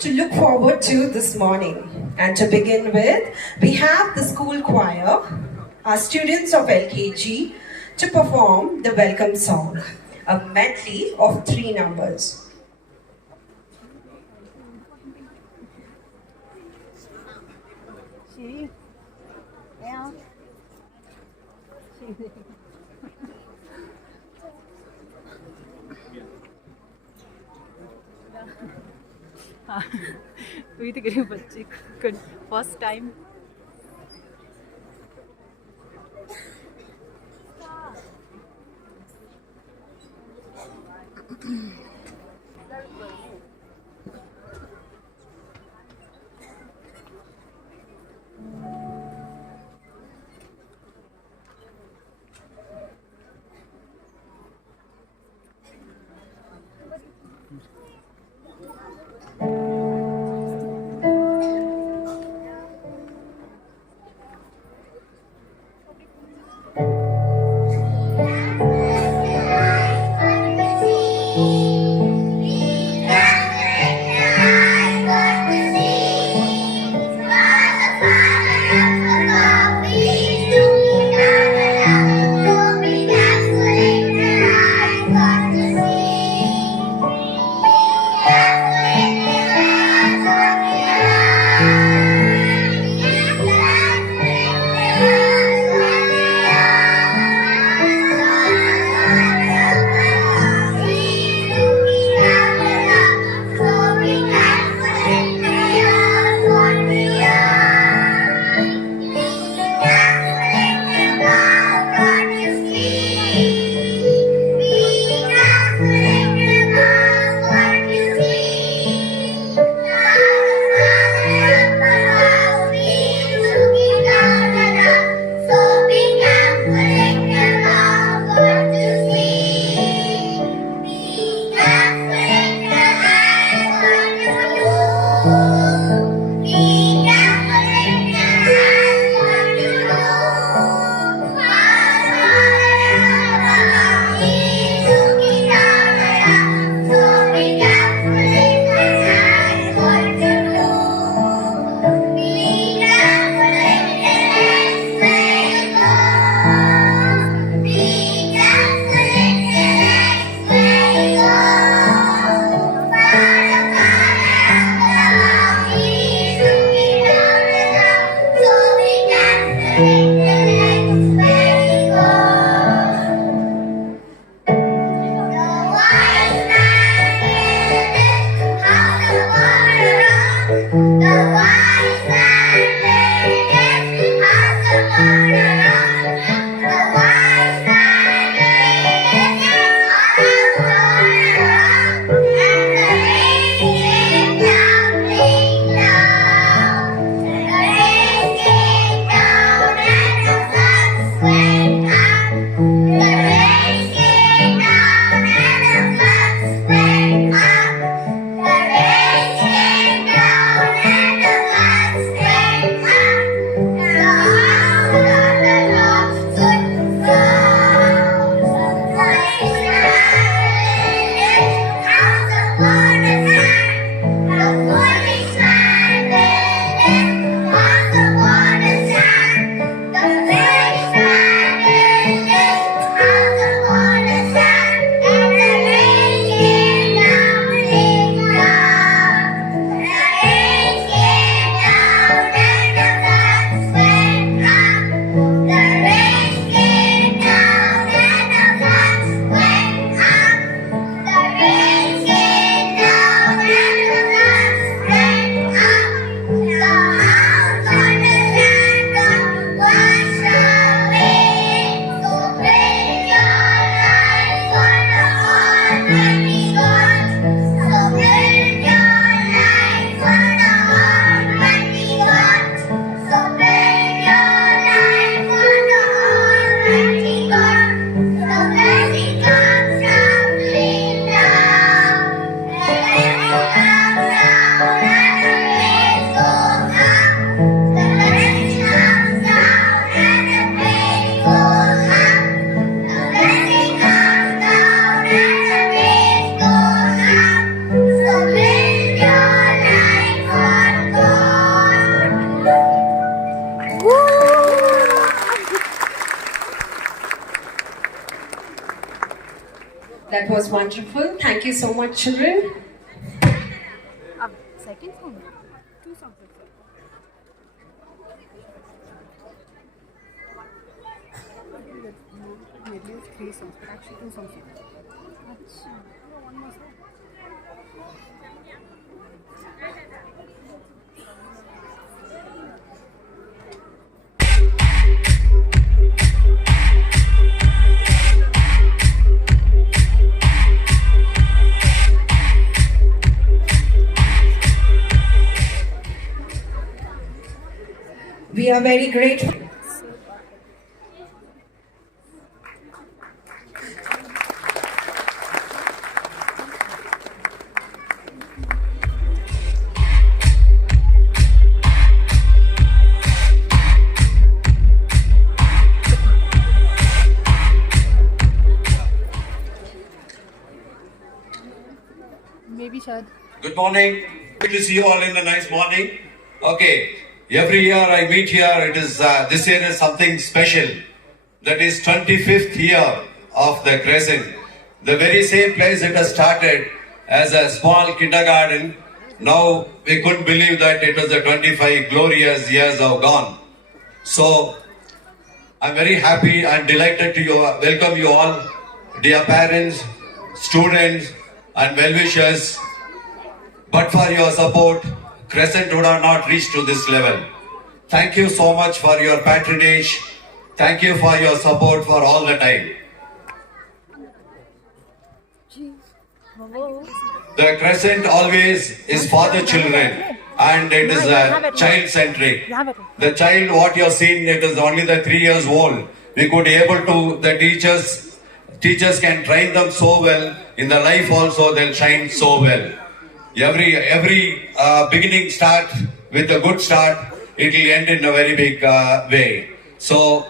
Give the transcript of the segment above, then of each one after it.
To look forward to this morning. And to begin with, we have the school choir, our students of LKG, to perform the welcome song, a medley of 3 numbers. We the garieb bachche could first time That was wonderful. Thank you so much, children. अब second song, two songs. Maybe three songs, but actually two songs. अच्छा, one more song. We are very grateful. Maybe शायद. Good morning. Good to see you all in a nice morning. Okay, every year I meet here. It is this year is something special. That is 25th year of the Crescent. The very same place it has started as a small kindergarten. Now we couldn't believe that it was the 25 glorious years have gone. So I'm very happy and delighted to welcome you all, dear parents, students, and well-wishers. But for your support, Crescent would have not reached to this level. Thank you so much for your patronage. Thank you for your support for all the time. The Crescent always is for the children and it is child-centric. The child, what you have seen, it is only the 3 years old. We could able to, the teachers can train them so well. In the life also, they'll shine so well. Every beginning start with a good start, it will end in a very big way. So,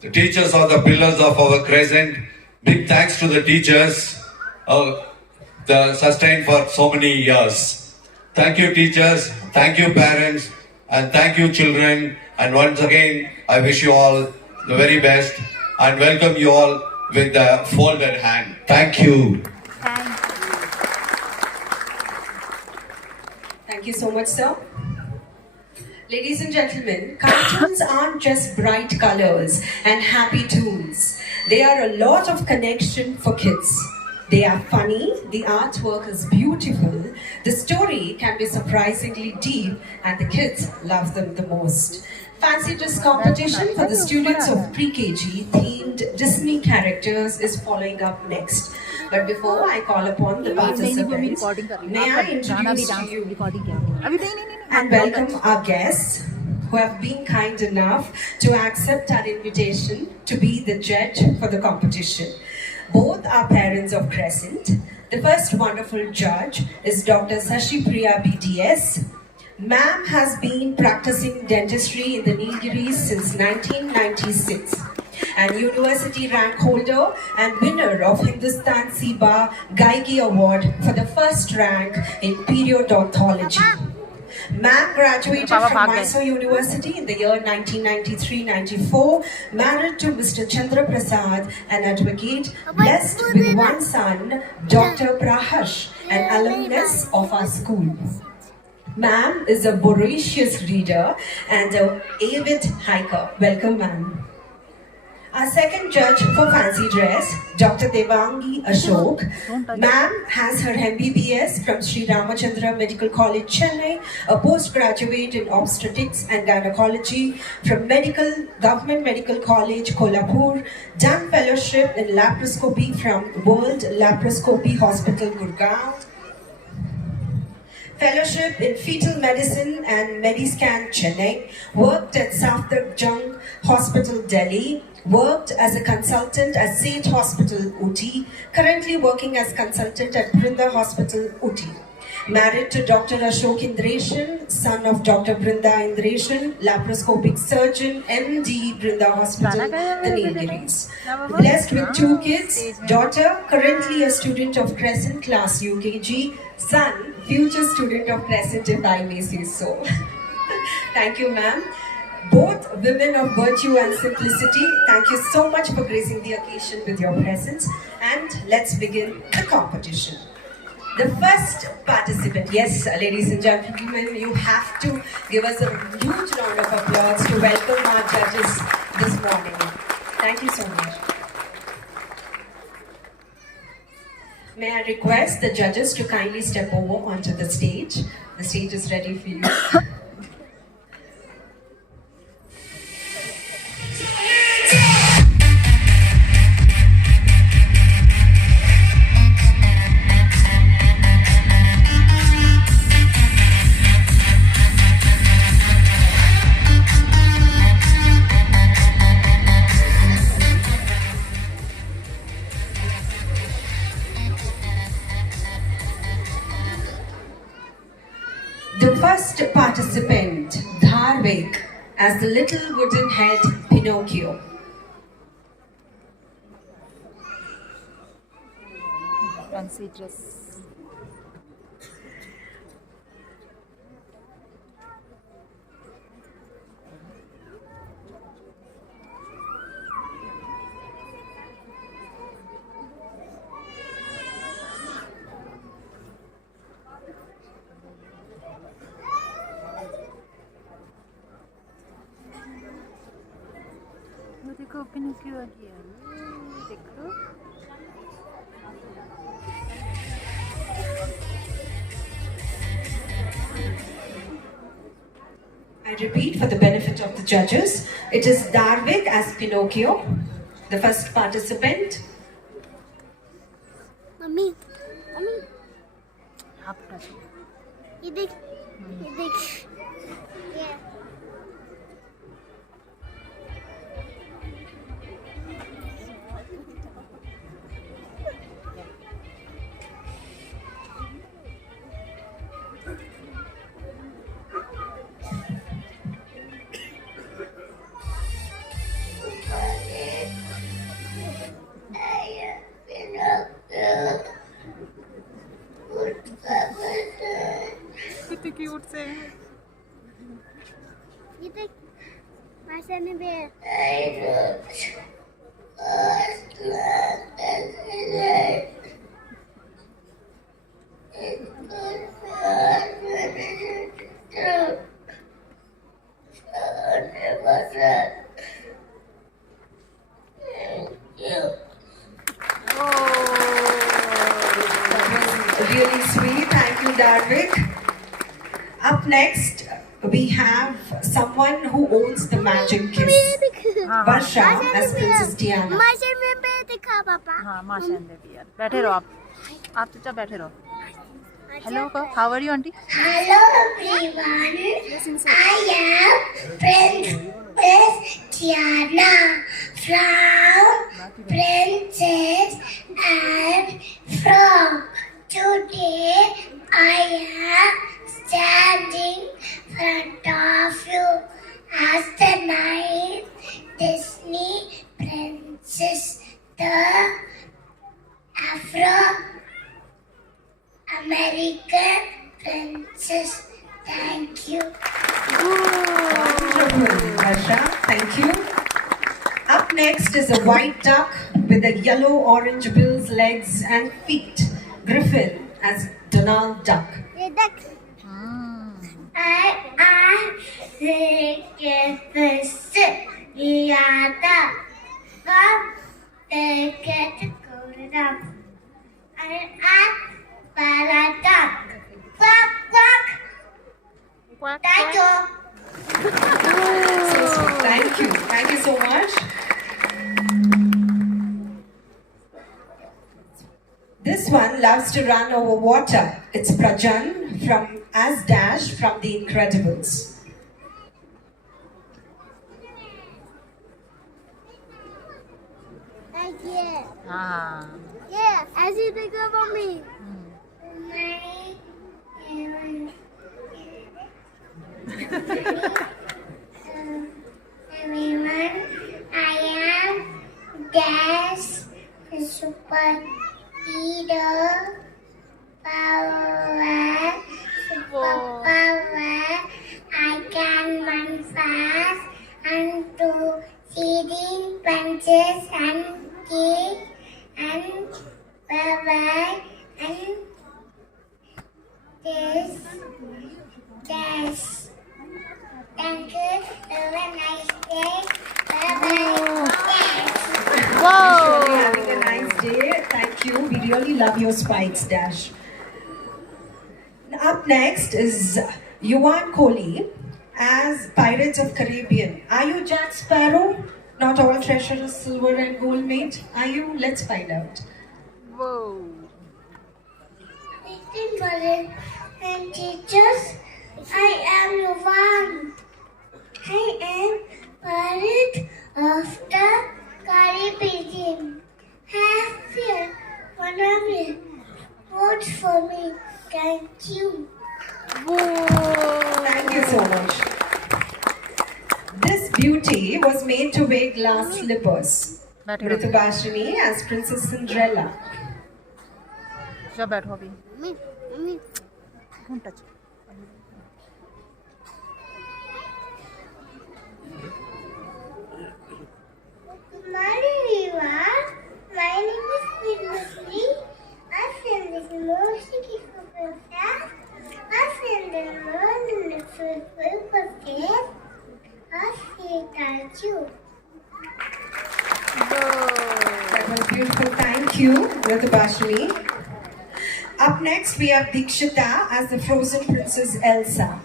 the teachers are the pillars of our Crescent. Big thanks to the teachers, the sustained for so many years. Thank you teachers, thank you parents, and thank you children. And once again, I wish you all the very best and welcome you all with a folded hand. Thank you. Thank you so much, sir. Ladies and gentlemen, cartoons aren't just bright colors and happy tunes. They are a lot of connection for kids. They are funny, the artwork is beautiful, the story can be surprisingly deep, and the kids love them the most. Fancy Dress competition for the students of pre-KG themed Disney characters is following up next. But before I call upon the participants, may I introduce to you and welcome our guests who have been kind enough to accept our invitation to be the judge for the competition. Both are parents of Crescent. The first wonderful judge is Dr. Sashi Priya BDS. Ma'am has been practicing dentistry in the Nilgiris since 1996 and university rank holder and winner of Hindustan Siba Gaya Award for the first rank in periodontology. Ma'am graduated from Mysore University in the year 1993-94, married to Mr. Chandra Prasad, an advocate, blessed with one son, Dr. Prahash, an alumnus of our school. Ma'am is a voracious reader and an avid hiker. Welcome, ma'am. Our second judge for fancy dress, Dr. Devangi Ashok. Ma'am has her MBBS from Sri Ramachandra Medical College, Chennai, a postgraduate in obstetrics and gynecology from Government Medical College, Kolhapur, done fellowship in laparoscopy from World Laparoscopy Hospital, Gurgaon, fellowship in fetal medicine and Mediscan, Chennai, worked at Safdarjung Hospital, Delhi, worked as a consultant at Seth Hospital, Uti, currently working as consultant at Brinda Hospital, Uti. Married to Dr. Ashok Indreshan, son of Dr. Brinda Indreshan, laparoscopic surgeon, MD, Brinda Hospital, the Nilgiris. Blessed with 2 kids, daughter, currently a student of Crescent class UKG, son, future student of Crescent, if I may say so. Thank you, ma'am. Both women of virtue and simplicity, thank you so much for gracing the occasion with your presence. and let's begin the competition. The first participant, yes, ladies and gentlemen, you have to give us a huge round of applause to welcome our judges this morning. Thank you so much. May I request the judges to kindly step over onto the stage. The stage is ready for you. The first participant, Dharvik, as the little wooden head Pinocchio. Fancy dress. वो देखो Pinocchio आ गया देखो I repeat for the benefit of the judges, it is Dharvik as Pinocchio, the first participant. Mummy mummy आप touch ये देख ये कितने cute से ये देख माशा ने भी Really sweet. Thank you, Dharvik. Up next, we have someone who owns the magic kiss. Varsha as Princess Diana. माशा में भी दिखा पापा हाँ माशा ने भी यार बैठे रहो आप चुपचाप बैठे रहो हेलो कहो how are you aunty Hello everyone, I am Princess Diana from Princess and Frog. Today I am standing in front of you as the ninth Disney princess, the Afro-American princess. Thank you. Wonderful, Varsha. Thank you. Up next is a white duck with the yellow-orange bills, legs, and feet. Griffin as Donald Duck. I am the Yada from the Category. I am Paraduck. Quack, quack. Thank you. So sweet. Thank you. Thank you so much. This one loves to run over water. It's Prajan from as Dash from The Incredibles. Thank you. हाँ Yeah, as you think about me. Everyone, I am Dash, the superhero, superpower. I can run fast and do feeding punches and kick and bye-bye, and this, yes. Thank you. Have a nice day. Bye-bye. Yes. Whoa! Surely having a nice day. Thank you. We really love your spikes, Dash. Up next is Yuan Kohli as Pirates of Caribbean. Are you Jack Sparrow? Not all treasure is silver and gold, mate. Are you? Let's find out. Whoa! Meeting brothers and teachers, I am Yuvan. I am Pirate of the Caribbean. Have fear, one of you. Vote for me. Thank you. Whoa! Thank you so much. This beauty was made to wear glass slippers. बैठे रहो, Ritubashini as Princess Cinderella. जा बैठो अभी. Don't touch. Good morning, everyone. My name is Vinusri. I send this music for class. I send the moon for kids. I say thank you. That was beautiful. Thank you, Ritubashini. Up next, we have Dikshita as the frozen princess Elsa.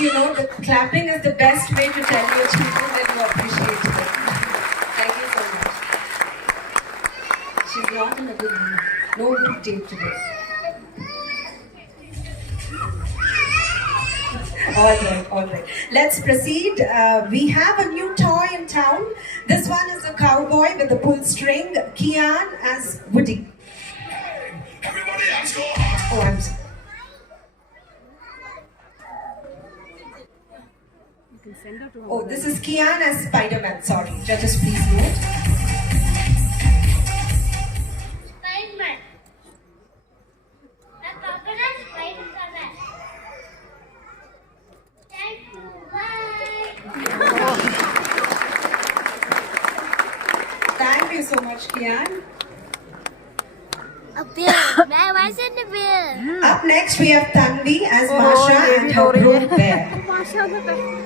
You know, the clapping is the best way to tell your children that you appreciate them. Thank you so much. She's not in a good mood. No good tape today. All right. Let's proceed. We have a new toy in town. This one is a cowboy with a pull string. Kian as Woody. Oh, I'm sorry. Oh, this is Kian as Spider-Man. Sorry. Judges, please note. Spider-Man. A coconut Spider-Man. Thank you. Bye. Thank you so much, Kian. A bear. Why is it a bear? Up next, we have Tanvi as Oh, Masha ये and भी her रो रही है. brood bear. माशा अल्लाह.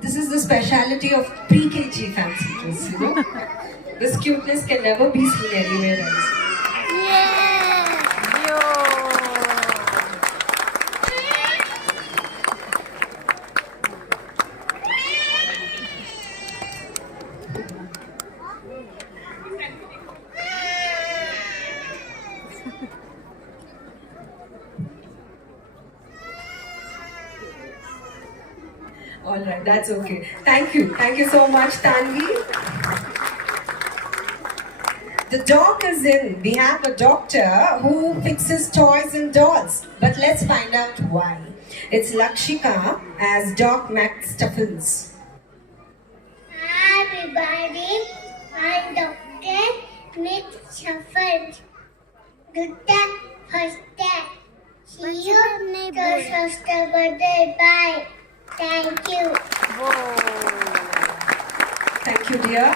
This is the speciality of pre-KG fancy dress, you know. This cuteness can never be seen anywhere else. Yeah. Yo. All right, that's okay. Thank you so much, Tanvi. The dog is in. We have a doctor who fixes toys and dolls. But let's find out why. It's Lakshika as Doc Max Stuffins. Hi everybody, I'm Dr. Nick Shuffle. Good day, first day. See you next birthday. Bye. Thank you. Thank you, dear.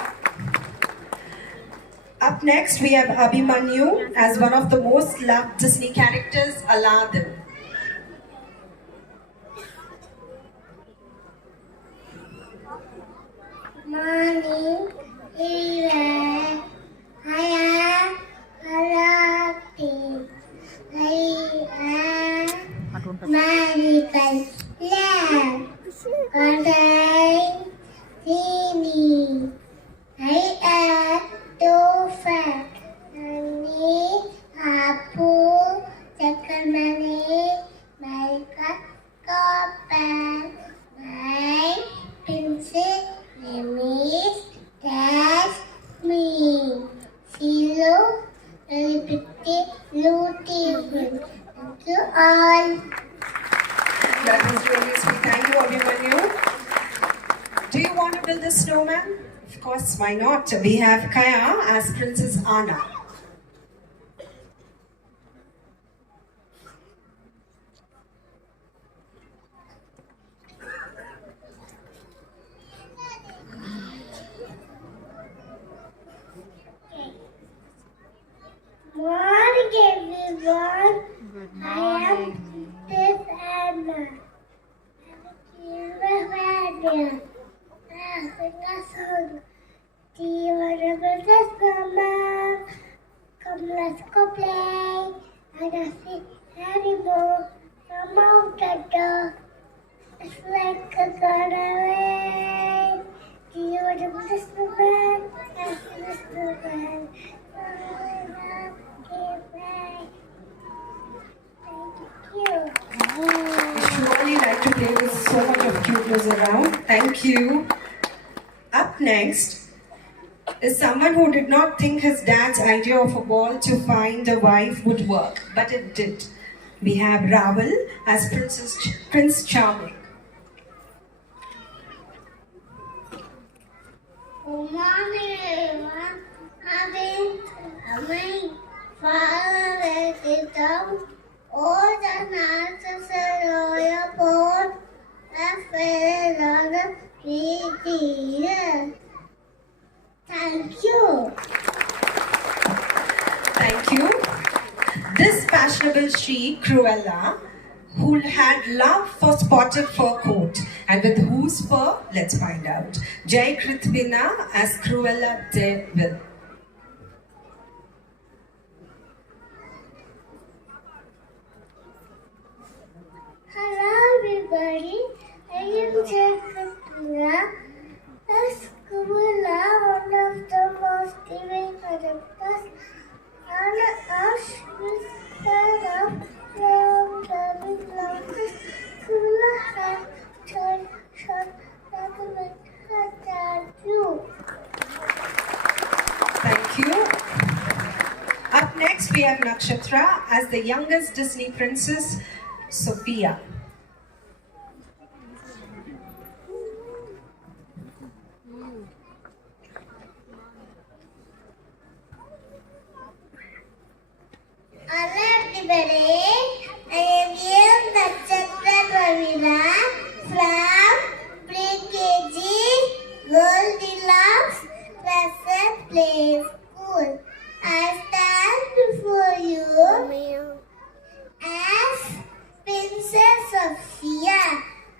Up next, we have Abhimanyu as one of the most loved Disney characters, Aladdin. morning, everywhere. I am adopting. I am magical lamb. What I see me. I am too fat. Nani, Apu, Chakamani, Malika, Kopan. My princess name is That's me. Silo, very pretty, beautiful. Thank you all. That was really sweet. Thank you, Abhimanyu. Do you want to build a snowman? Of course, why not? We have Gaya as Princess Anna. Morning, everyone. Good I am morning. Princess Anna. I sing a song. Do you want to build a snowman? Come, let's go play. I don't see anymore. Come out the door. It's like a gunaway. Do you want to build a snowman? I see the snowman. Thank you. We surely like to play with so much of cuteness around. Thank you. Up next is someone who did not think his dad's idea of a ball to find a wife would work, but it did. We have Raval as Prince Charming. Good morning, everyone. My father is down. All the nurses are your board. The fair on the video. Thank you. Thank you. This fashionable she, Cruella, who had love for spotted fur coat, and with whose fur? Let's find out. Jai Krithvina as Cruella de Vil. Hello, everybody. I am Jessica. The school are one of the most giving characters on us. We stand up from the longest school have turned short like a statue. Thank you. Up next, we have Nakshatra as the youngest Disney princess, Sophia. Hello, everybody. I am here, Nakshatra Pravina from LKG UKG Crescent Play School. I stand before you as Princess Sophia.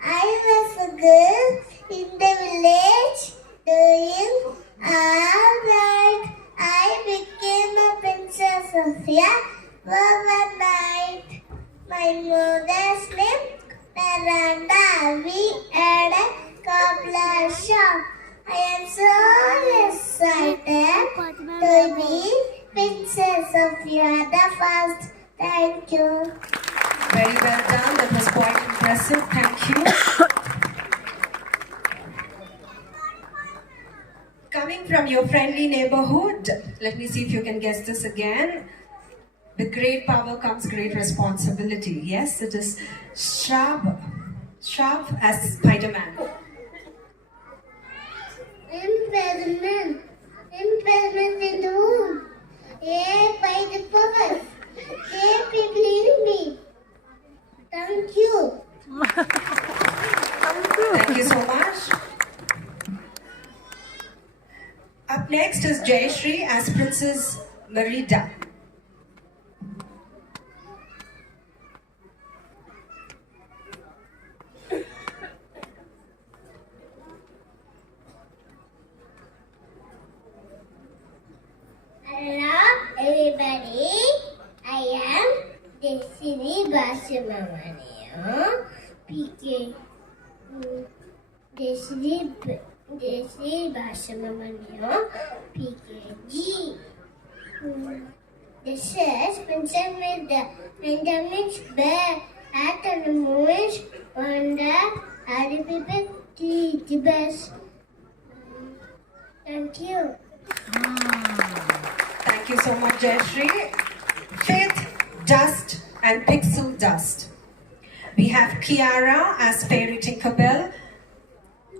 I was a girl in the village doing alright. I became a Princess Sophia for one night. My mother's name Miranda. We had a cobbler shop. I am so excited to be Princess Sophia the first. Thank you. Very well done. That was quite impressive. Thank you. Coming from your friendly neighborhood, let me see if you can guess this again. With great power comes great responsibility. Yes, it is Shrav. Shrav as Spider-Man. Impediment in the room. By the purpose. People in me. Thank you. Thank you so much. Up next is Jayashree as Princess Merida. Bashamamaniya, PK. Desi Bashamamaniya, PKG. This is Princess Linda. Linda means bear. At the movies, wonder, other people teach the best. Thank you. Thank you so much, Jayashree. Fifth, dust and pixel dust. We have Kiara as Fairy Tinkerbell,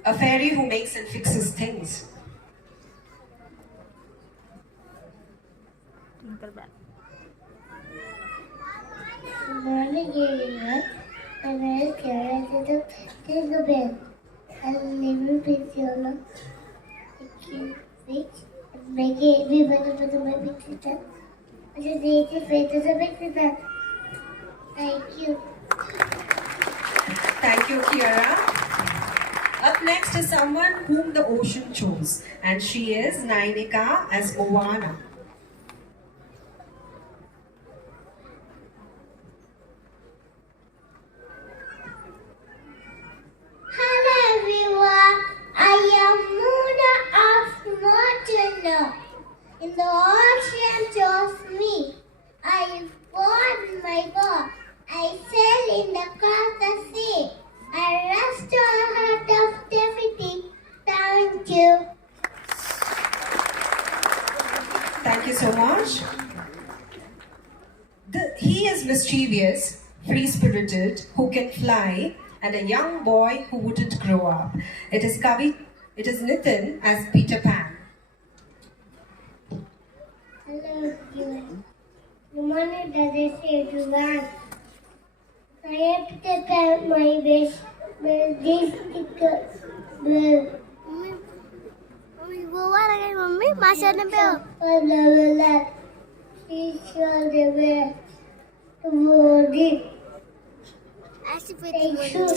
a fairy who makes and fixes things. Tinkerbell. Good morning, everyone. My name is Kara. Tinkerbell. I live in Pizzola. I can fix and make everybody with my big sister. I just need to face as a big sister. Thank you. Thank you, Kiara. Up next is someone whom the ocean chose, and she is Nainika as Moana. Hello, everyone. I am Mona of Mortala. In the ocean chose me. I won my war. I sail in the cross the sea. I rest a heart of defeating. Thank you. Thank you so much. He is mischievous, free-spirited, who can fly, and a young boy who wouldn't grow up. It is Nitin as Peter Pan. Hello, everyone. Good morning, Dada, everyone. I have to take out my best. This sticker. Mummy वो वाला गई mummy माशा ने पे Hello, she's the way to body. ऐसी पे Thank you.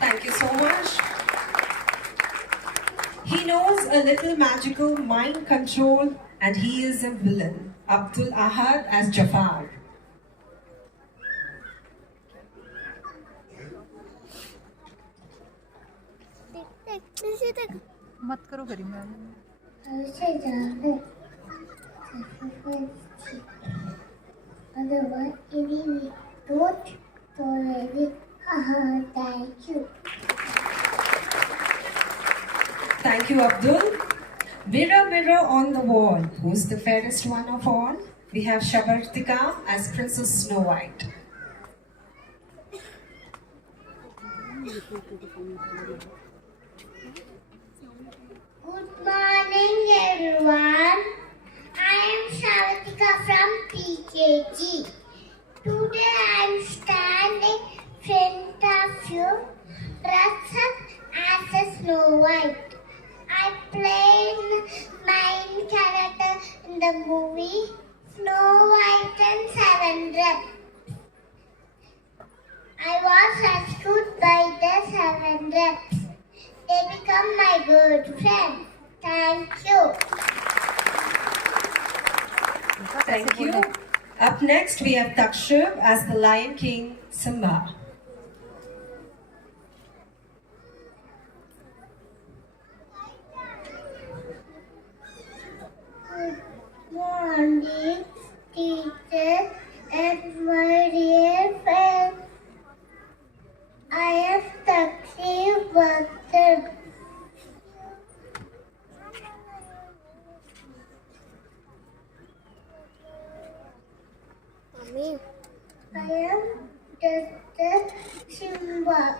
Thank you so much. He knows a little magical mind control, and he is a villain. Abdul Ahad as Jafar. मत करो करी मैं I say that. Otherwise, it is don't tolerate. Thank you. Thank you, Abdul. Mirror, mirror on the wall, who's the fairest one of all? We have Shabartika as Princess Snow White. Good morning, everyone. I am Shavatika from PKG. Today I am standing in front of you, dressed up as a Snow White. I played my character in the movie Snow White and Seven Dwarfs. I was rescued by the Seven Dwarfs. They become my good friend. Thank you. Thank you. Up next, we have Takshub as the Lion King Simba. Good morning, teacher and my dear friend. I am Takshub Bhattad. Mummy I am just Simba.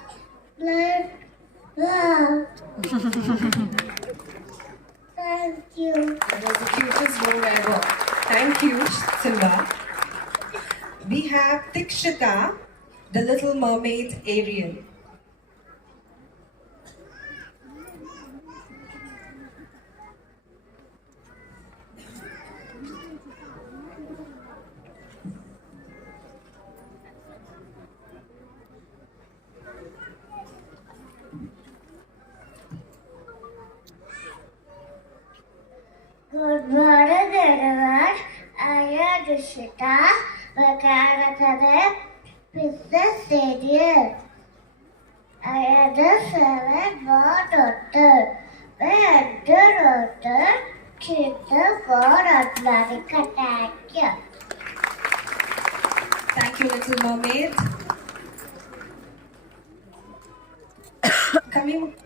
Blood. Wow. Thank you. That was the cutest role ever. Thank you, Simba. We have Tikshita, the Little Mermaid Ariel. Good morning, everyone. I am Rishita. Bakara Princess Stadium. I had a 7 more daughter. I had a daughter. She's the god Atlantic attack. Thank you, Little Mermaid.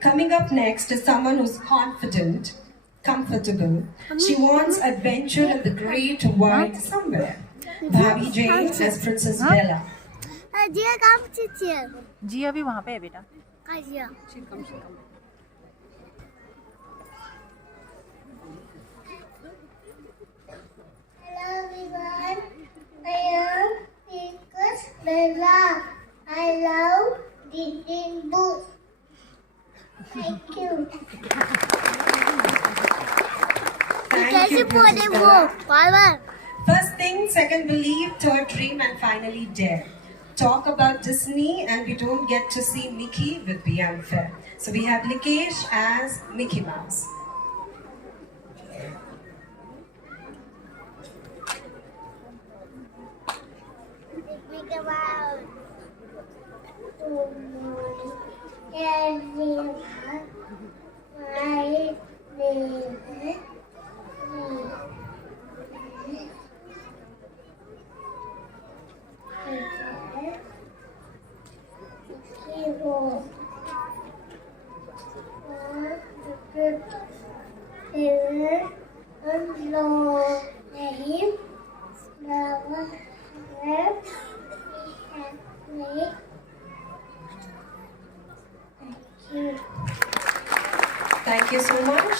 Coming up next is someone who's confident, comfortable. She wants adventure in the great wide somewhere. Bhabi Jane as Princess Bella. जिया काम चिचिया जी अभी वहाँ पे है बेटा. काजिया शिकम. Hello everyone, I am Princess Bella. I love reading books. Thank you. Thank कैसे you, बोले Princess वो Bella. Bar First thing, second believe, third dream, and finally dare. Talk about Disney and we don't get to see Mickey would be unfair. So we have Likesh as Mickey Mouse. Think about everyone. My name is Sikho. And Lord name never have me. Thank you. Thank you so much.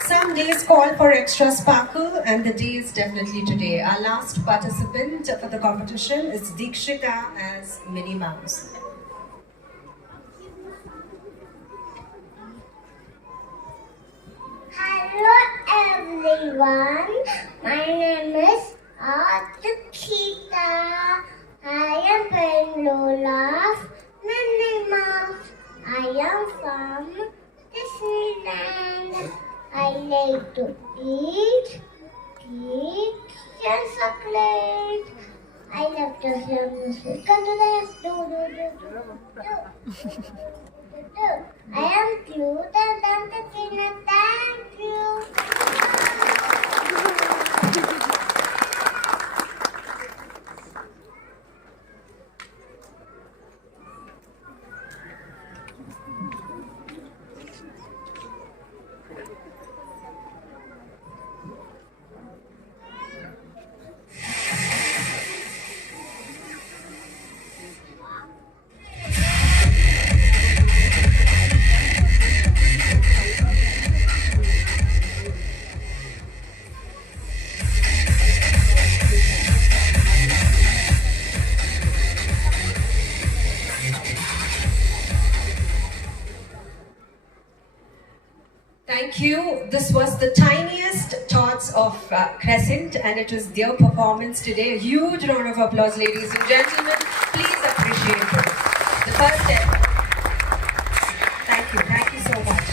Some days call for extra sparkle and the day is definitely today. Our last participant for the competition is Dikshita as Minnie Mouse. Hello everyone, my name is Dikshita. I am playing Lola's Minnie Mouse. I am from Disneyland. I like to eat cakes and chocolate. I love to hear music and dance. I am cute and entertaining. Thank you. Thank you. This was the tiniest tots of Crescent and it was their performance today. A huge round of applause, ladies and gentlemen. Please appreciate them. The first step. Thank you so much.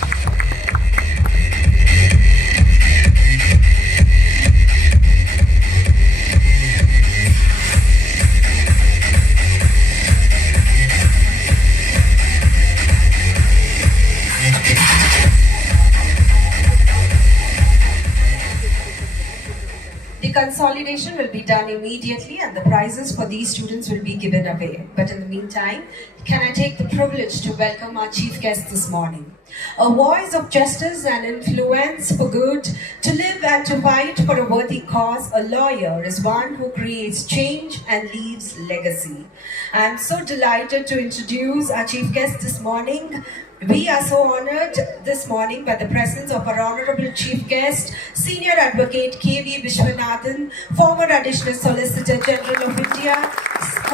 The consolidation will be done immediately and the prizes for these students will be given away. But in the meantime, can I take the privilege to welcome our chief guest this morning? A voice of justice and influence for good, to live and to fight for a worthy cause, a lawyer is one who creates change and leaves legacy. I am so delighted to introduce our chief guest this morning. We are so honored this morning by the presence of our honorable chief guest, Senior Advocate K.V. Vishwanathan, former Additional Solicitor General of India,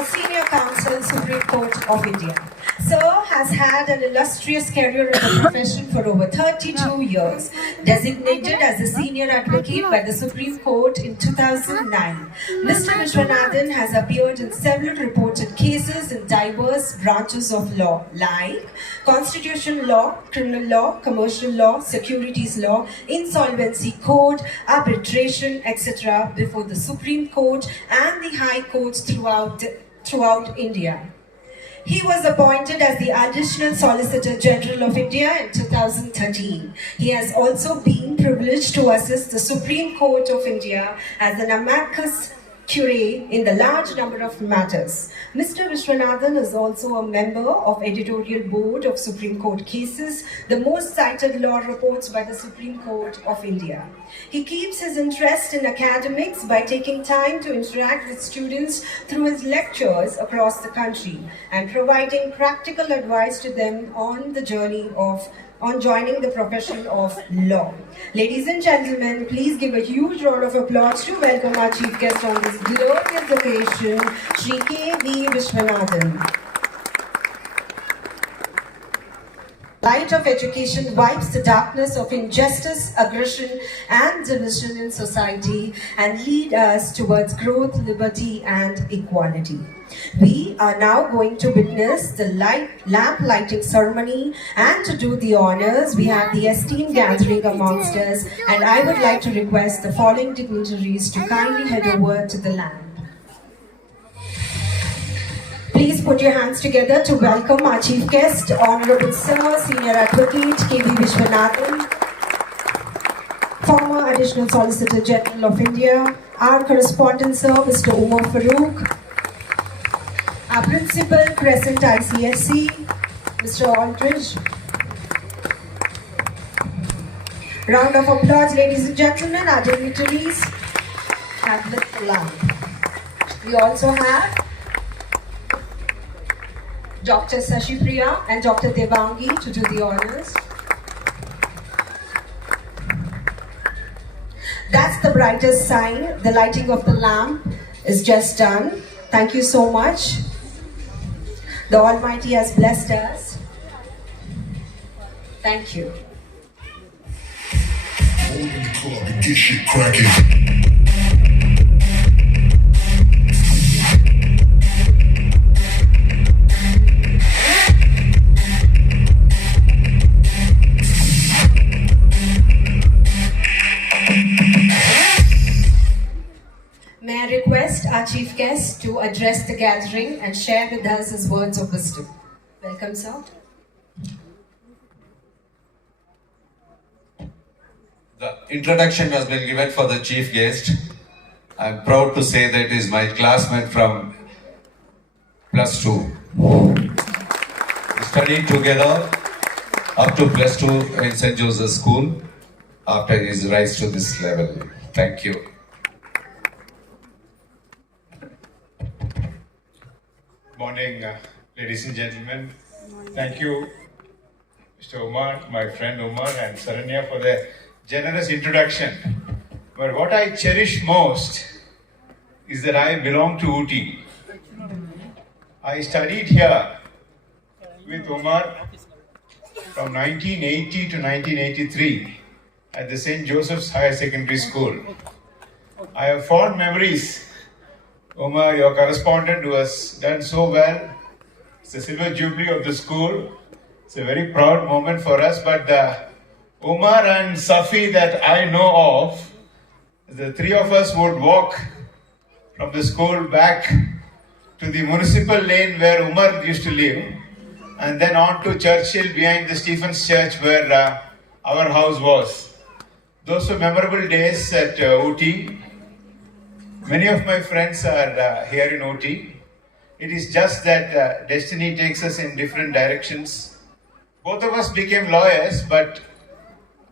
Senior Counsel, Supreme Court of India. Sir has had an illustrious career in the profession for over 32 years. designated as a senior advocate by the Supreme Court in 2009. Mr. Vishwanathan has appeared in several reported cases in diverse branches of law like constitutional law, criminal law, commercial law, securities law, insolvency code, arbitration, etc. before the Supreme Court and the High Courts throughout India. He was appointed as the Additional Solicitor General of India in 2013. He has also been privileged to assist the Supreme Court of India as an amicus curiae in the large number of matters. Mr. Vishwanathan is also a member of editorial board of Supreme Court cases, the most cited law reports by the Supreme Court of India. He keeps his interest in academics by taking time to interact with students through his lectures across the country and providing practical advice to them on the journey on joining the profession of law. Ladies and gentlemen, please give a huge round of applause to welcome our chief guest on this glorious occasion, Shri K.V. Vishwanathan. Light of education wipes the darkness of injustice, aggression, and division in society and lead us towards growth, liberty, and equality. We are now going to witness the lamp lighting ceremony, and to do the honors, we have the esteemed gathering amongst us, and I would like to request the following dignitaries to kindly head over to the lamp. Please put your hands together to welcome our chief guest, Honorable Sir, Senior Advocate K.V. Vishwanathan, former Additional Solicitor General of India, our correspondent Sir, Mr. Umar Farooq, our Principal, Crescent ICSC, Mr. Aldridge. Round of applause, ladies and gentlemen, our dignitaries have lit the lamp. We also have Dr. Sashi Priya and Dr. Devangi to do the honors. That's the brightest sign. The lighting of the lamp is just done. Thank you so much. The Almighty has blessed us. Thank you. Get shit cracking. May I request our chief guest to address the gathering and share with us his words of wisdom. Welcome, sir. The introduction has been given for the chief guest. I'm proud to say that he is my classmate from +2. We studied together up to +2 in St. Joseph's School after his rise to this level. Thank you. Morning, ladies and gentlemen. Thank you, Mr. Umar, my friend Umar, and Saranya for the generous introduction. But what I cherish most is that I belong to Ooty. I studied here with Umar from 1980 to 1983 at the St. Joseph's Higher Secondary School. I have fond memories. Umar, your correspondent, who has done so well. It's the silver jubilee of the school. It's a very proud moment for us. But Umar and Safi that I know of, the three of us would walk from the school back to the municipal lane where Umar used to live, and then on to Churchill behind the Stephen's Church where our house was. Those were memorable days at Ooty. Many of my friends are here in Ooty. It is just that destiny takes us in different directions. Both of us became lawyers, but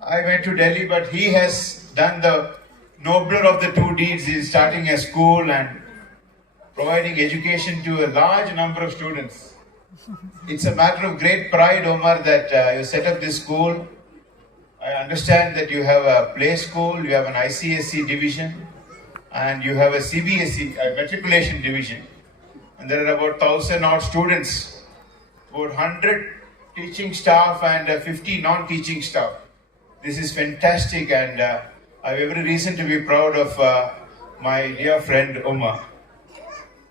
I went to Delhi, but he has done the nobler of the two deeds. He is starting a school and providing education to a large number of students. It's a matter of great pride, Omar, that you set up this school. I understand that you have a play school, you have an ICSE division, and you have a CBSE, a matriculation division. And there are about 1,000 odd students, about 100 teaching staff and 50 non-teaching staff. This is fantastic, and I have every reason to be proud of my dear friend Uma.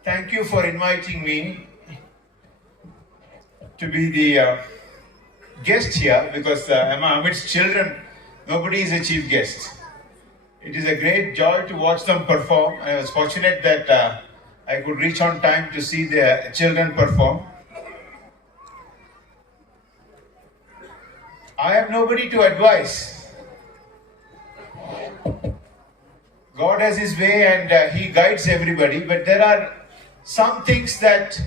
Thank you for inviting me to be the guest here, because amidst children, nobody is a chief guest. It is a great joy to watch them perform. I was fortunate that I could reach on time to see the children perform. I have nobody to advise. God has His way and He guides everybody, but there are some things that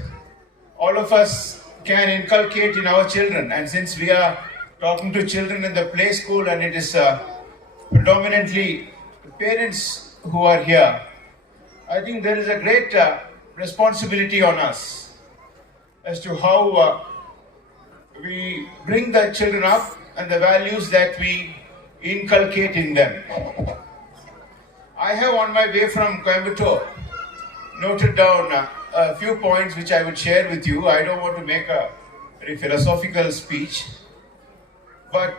all of us can inculcate in our children. And since we are talking to children in the play school, and it is predominantly parents who are here, I think there is a great responsibility on us as to how we bring the children up and the values that we inculcate in them. I have, on my way from Coimbatore, noted down a few points which I would share with you. I don't want to make a very philosophical speech, but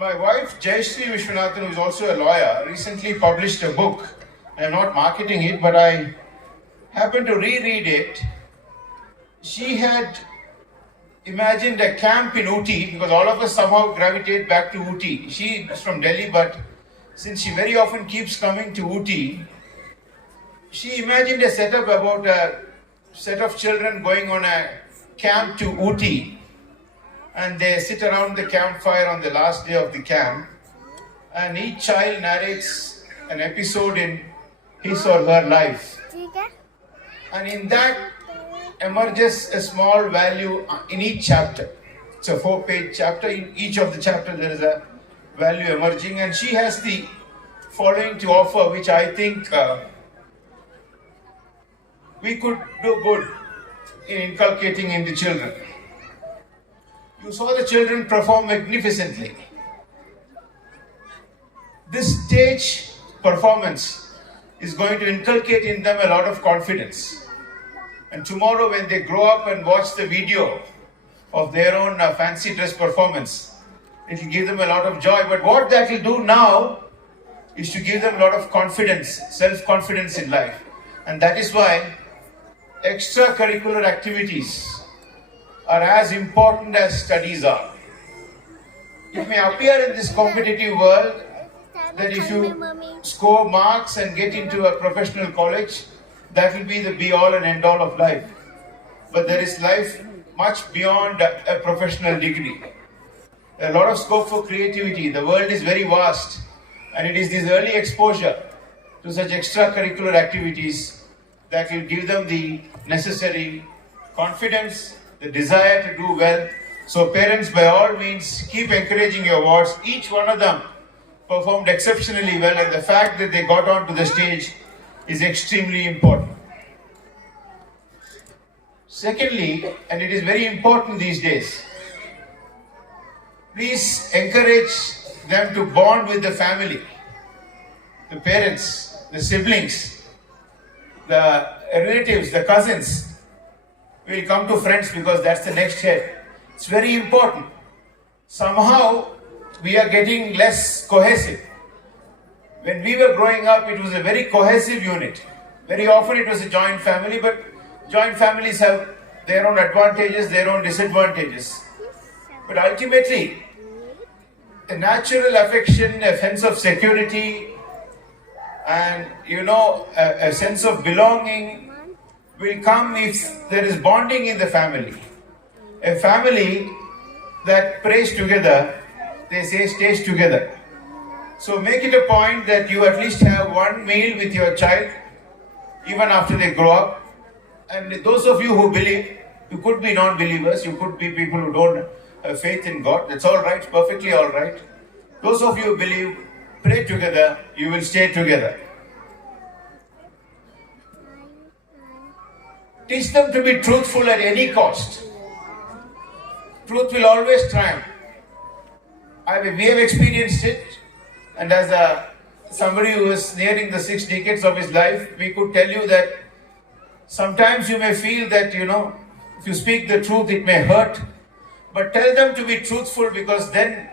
my wife Jayashree Vishwanathan, who is also a lawyer, recently published a book. I'm not marketing it, but I happened to reread it. She had imagined a camp in Ooty, because all of us somehow gravitate back to Ooty. She is from Delhi, but since she very often keeps coming to Ooty, she imagined a setup about a set of children going on a camp to Ooty, and they sit around the campfire on the last day of the camp, and each child narrates an episode in his or her life. And in that emerges a small value in each chapter. It's a 4-page chapter. In each of the chapters there is a value emerging, and she has the following to offer, which I think we could do good in inculcating in the children. You saw the children perform magnificently. This stage performance is going to inculcate in them a lot of confidence. And tomorrow, when they grow up and watch the video of their own fancy dress performance, it will give them a lot of joy. But what that will do now is to give them a lot of confidence, self-confidence in life. And that is why extracurricular activities are as important as studies are. It may appear in this competitive world that if you score marks and get into a professional college, that will be the be-all and end-all of life. But there is life much beyond a professional degree. A lot of scope for creativity. The world is very vast, and it is this early exposure to such extracurricular activities that will give them the necessary confidence, the desire to do well. So parents, by all means, keep encouraging your wards. Each one of them performed exceptionally well, and the fact that they got onto the stage is extremely important. Secondly, and it is very important these days, please encourage them to bond with the family, the parents, the siblings, the relatives, the cousins. We'll come to friends because that's the next head. It's very important. Somehow we are getting less cohesive. When we were growing up, it was a very cohesive unit. Very often it was a joint family, but joint families have their own advantages, their own disadvantages. But ultimately, a natural affection, a sense of security, and a sense of belonging will come if there is bonding in the family. A family that prays together, they say stays together. So make it a point that you at least have one meal with your child, even after they grow up. And those of you who believe, you could be non-believers, you could be people who don't have faith in God. That's all right, perfectly all right. Those of you who believe, pray together, you will stay together. Teach them to be truthful at any cost. Truth will always triumph. We have experienced it, and as somebody who is nearing the 6 decades of his life, we could tell you that sometimes you may feel that, if you speak the truth, it may hurt, but tell them to be truthful, because then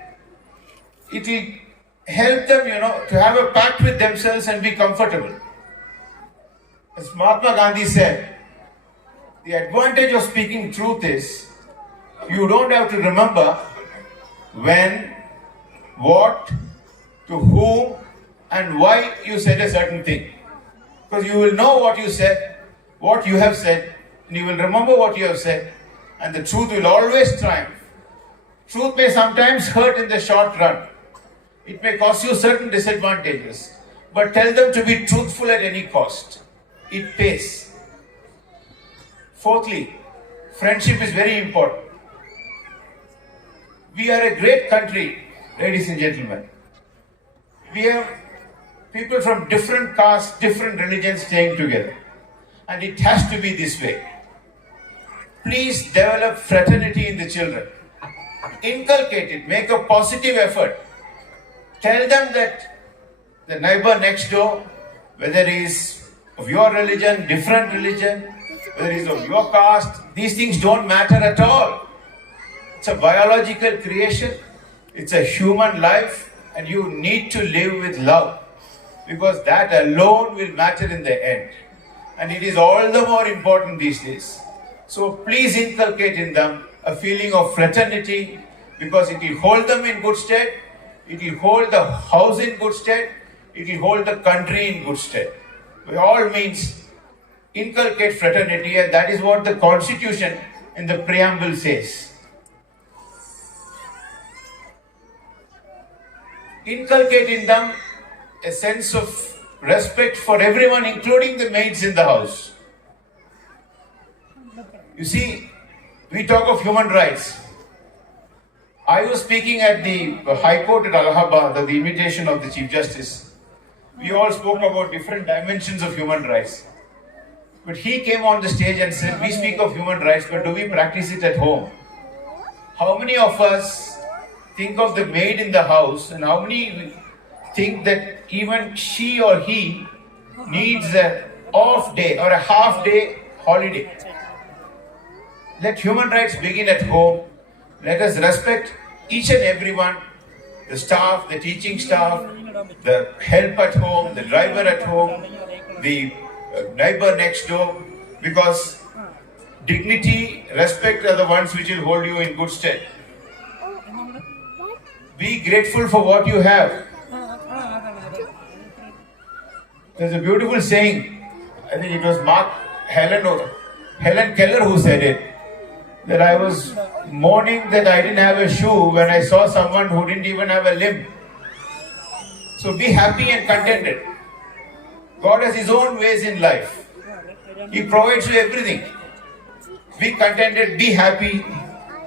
it will help them, to have a pact with themselves and be comfortable. As Mahatma Gandhi said, the advantage of speaking truth is you don't have to remember when, what, to whom, and why you said a certain thing. Because you will know what you said, what you have said, and you will remember what you have said, and the truth will always triumph. Truth may sometimes hurt in the short run. It may cause you certain disadvantages, but tell them to be truthful at any cost. It pays. Fourthly, friendship is very important. We are a great country, ladies and gentlemen. We have people from different castes, different religions staying together. And it has to be this way. Please develop fraternity in the children. Inculcate it, make a positive effort. Tell them that the neighbor next door, whether he is of your religion, different religion, whether he is of your caste, these things don't matter at all. It's a biological creation, it's a human life, and you need to live with love, because that alone will matter in the end. And it is all the more important these days. So please inculcate in them a feeling of fraternity, because it will hold them in good stead, it will hold the house in good stead, it will hold the country in good stead. By all means, inculcate fraternity, and that is what the Constitution in the preamble says. Inculcate in them a sense of respect for everyone, including the maids in the house. You see, we talk of human rights. I was speaking at the High Court at Allahabad at the invitation of the Chief Justice. We all spoke about different dimensions of human rights. But he came on the stage and said, we speak of human rights, but do we practice it at home? How many of us think of the maid in the house, and how many think that even she or he needs an off day or a half day holiday? Let human rights begin at home. Let us respect each and everyone, the staff, the teaching staff, the help at home, the driver at home, the neighbor next door, because dignity, respect are the ones which will hold you in good stead. Be grateful for what you have. There's a beautiful saying, I think it was Helen Keller who said it, that I was mourning that I didn't have a shoe when I saw someone who didn't even have a limb. So be happy and contented. God has His own ways in life. He provides you everything. Be contented, be happy.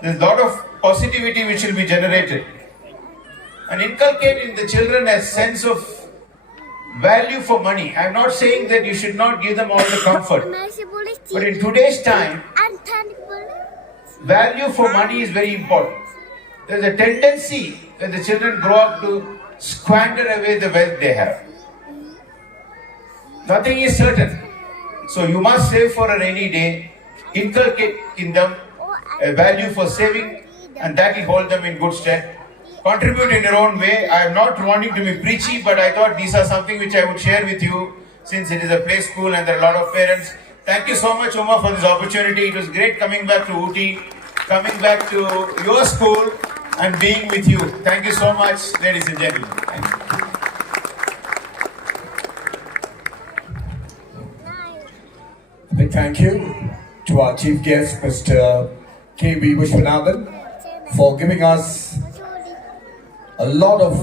There's a lot of positivity which will be generated. And inculcate in the children a sense of value for money. I'm not saying that you should not give them all the comfort. But in today's time, value for money is very important. There's a tendency when the children grow up to squander away the wealth they have. Nothing is certain. So you must save for a rainy day. Inculcate in them a value for saving, and that will hold them in good stead. Contribute in your own way. I am not wanting to be preachy, but I thought these are something which I would share with you, since it is a play school and there are a lot of parents. Thank you so much, Uma, for this opportunity. It was great coming back to Ooty, coming back to your school and being with you. Thank you so much, ladies and gentlemen. Thank you. A big thank you to our chief guest, Mr. K.V. Vishwanathan, for giving us a lot of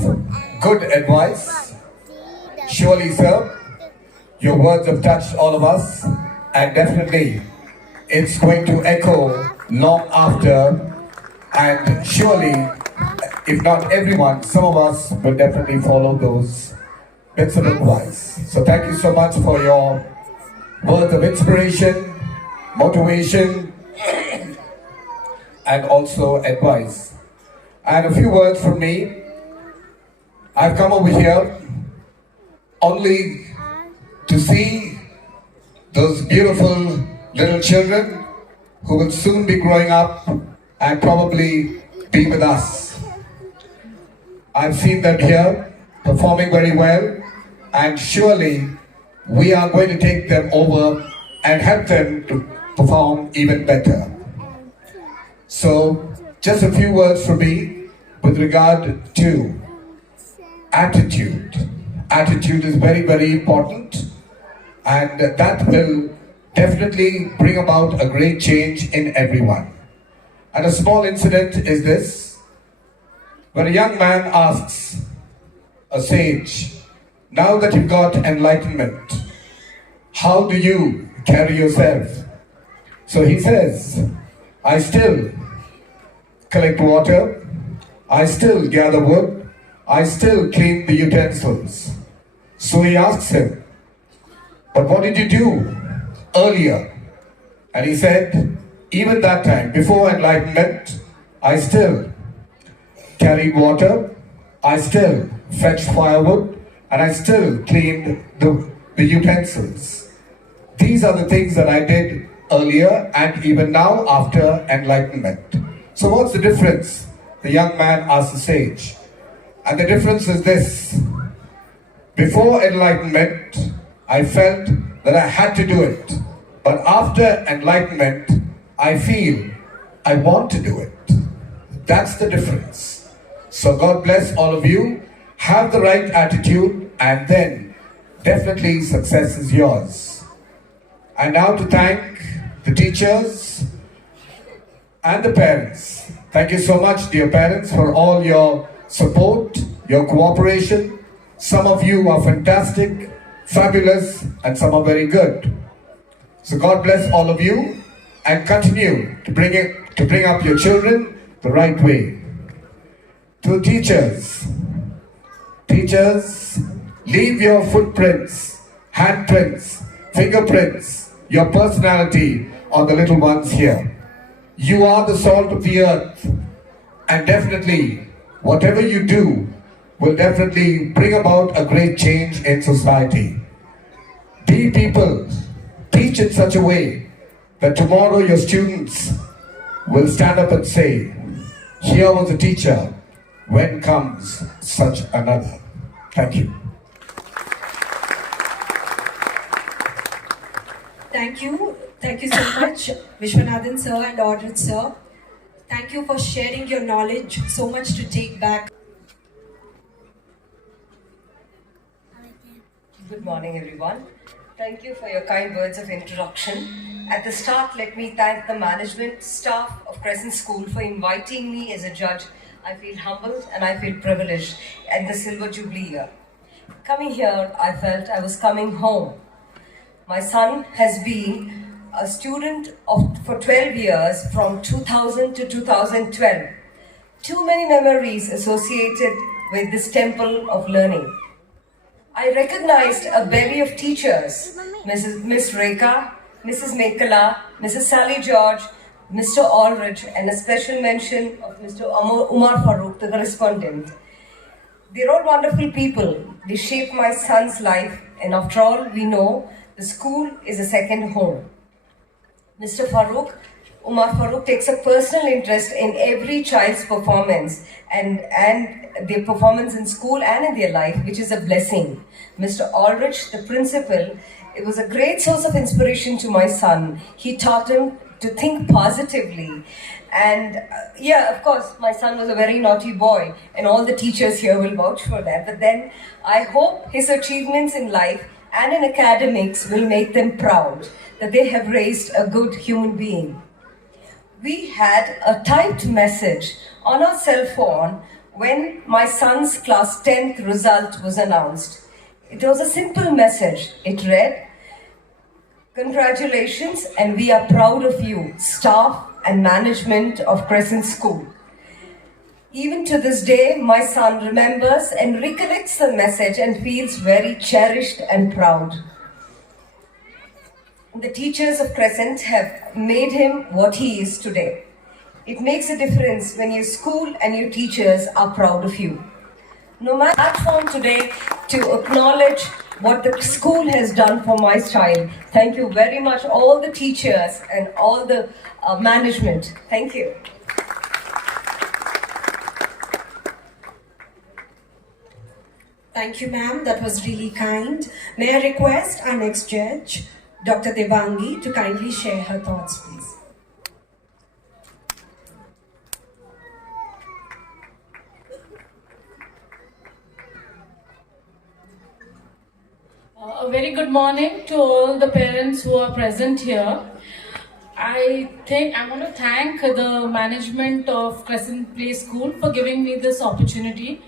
good advice. Surely, sir, your words have touched all of us, and definitely it's going to echo long after, and surely, if not everyone, some of us will definitely follow those bits of advice. So thank you so much for your words of inspiration, motivation, and also advice. And a few words from me. I've come over here only to see those beautiful little children who will soon be growing up and probably be with us. I've seen them here performing very well, and surely we are going to take them over and help them to perform even better. So, just a few words from me with regard to attitude. Attitude is very, very important, and that will definitely bring about a great change in everyone. And a small incident is this. When a young man asks a sage, now that you've got enlightenment, how do you carry yourself? So he says, I still collect water, I still gather wood, I still clean the utensils. So he asks him, but what did you do earlier? And he said, even that time, before enlightenment, I still carried water, I still fetched firewood, and I still cleaned the utensils. These are the things that I did earlier and even now after enlightenment. So what's the difference? The young man asked the sage. And the difference is this. Before enlightenment, I felt that I had to do it. But after enlightenment, I feel I want to do it. That's the difference. So God bless all of you. Have the right attitude, and then definitely success is yours. And now to thank the teachers and the parents. Thank you so much, dear parents, for all your support, your cooperation. Some of you are fantastic, fabulous, and some are very good. So God bless all of you, and continue to bring up your children the right way. To teachers, leave your footprints, handprints, fingerprints, your personality on the little ones here. You are the salt of the earth, and definitely whatever you do will definitely bring about a great change in society. Be people, teach in such a way that tomorrow your students will stand up and say, here was a teacher, when comes such another. Thank you. Thank you. Thank you so much, Vishwanathan sir and Audrey sir. Thank you for sharing your knowledge, so much to take back. Good morning, everyone. Thank you for your kind words of introduction. At the start, let me thank the management staff of Crescent School for inviting me as a judge. I feel humbled and I feel privileged at the Silver Jubilee year. Coming here, I felt I was coming home. My son has been a student for 12 years, from 2000 to 2012. Too many memories associated with this temple of learning. I recognized a bevy of teachers, Miss Rekha, Mrs. Mekala, Mrs. Sally George, Mr. Aldridge, and a special mention of Mr. Umar Farooq, the correspondent. They're all wonderful people. They shaped my son's life, and after all, we know the school is a second home. Mr. Farooq, Umar Farooq, takes a personal interest in every child's performance and their performance in school and in their life, which is a blessing. Mr. Aldridge, the principal, it was a great source of inspiration to my son. He taught him to think positively. And yeah, of course, my son was a very naughty boy, and all the teachers here will vouch for that. But then I hope his achievements in life and in academics will make them proud that they have raised a good human being. We had a typed message on our cell phone when my son's class 10th result was announced. It was a simple message. It read, "Congratulations, and we are proud of you, staff and management of Crescent School." Even to this day, my son remembers and recollects the message and feels very cherished and proud. The teachers of Crescent have made him what he is today. It makes a difference when your school and your teachers are proud of you. No matter platform today to acknowledge what the school has done for my child. Thank you very much, all the teachers and all the management. Thank you. Thank you, ma'am. That was really kind. May I request our next judge, Dr. Devangi, to kindly share her thoughts, please. A very good morning to all the parents who are present here. I want to thank the management of Crescent Play School for giving me this opportunity.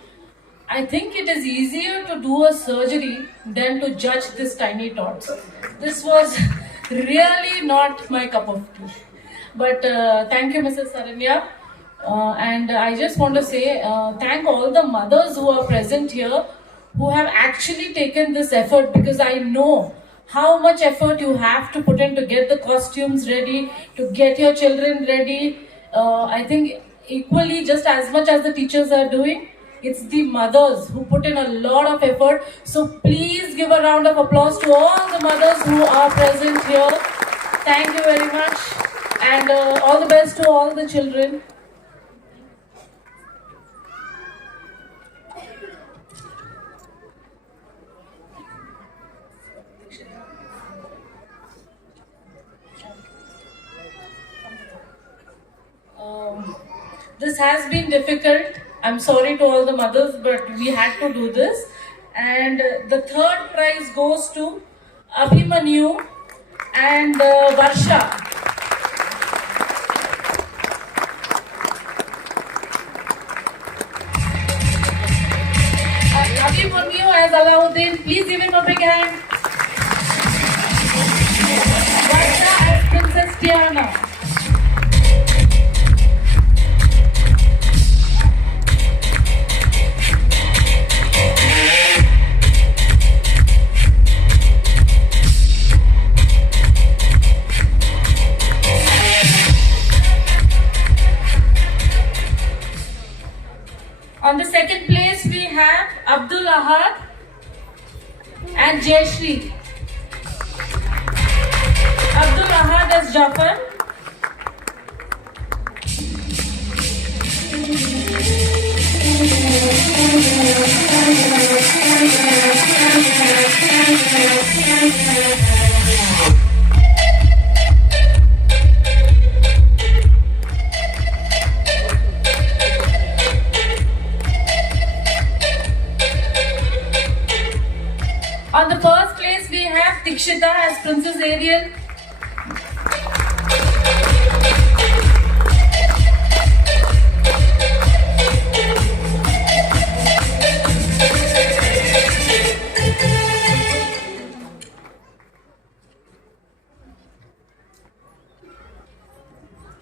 I think it is easier to do a surgery than to judge this tiny tots. This was really not my cup of tea. But thank you, Mrs. Saranya. And I just want to say thank all the mothers who are present here who have actually taken this effort, because I know how much effort you have to put in to get the costumes ready, to get your children ready. I think equally, just as much as the teachers are doing, it's the mothers who put in a lot of effort. So please give a round of applause to all the mothers who are present here. Thank you very much, and all the best to all the children. This has been difficult. I'm sorry to all the mothers, but we had to do this. And the third prize goes to Abhimanyu and Varsha. Abhimanyu as Alauddin, please give him a big hand. Varsha as Princess Tiana. On the second place, we have Abdul Ahad and Jayashri. Abdul Ahad as Jafar. On the first place, we have Dikshita as Princess Ariel.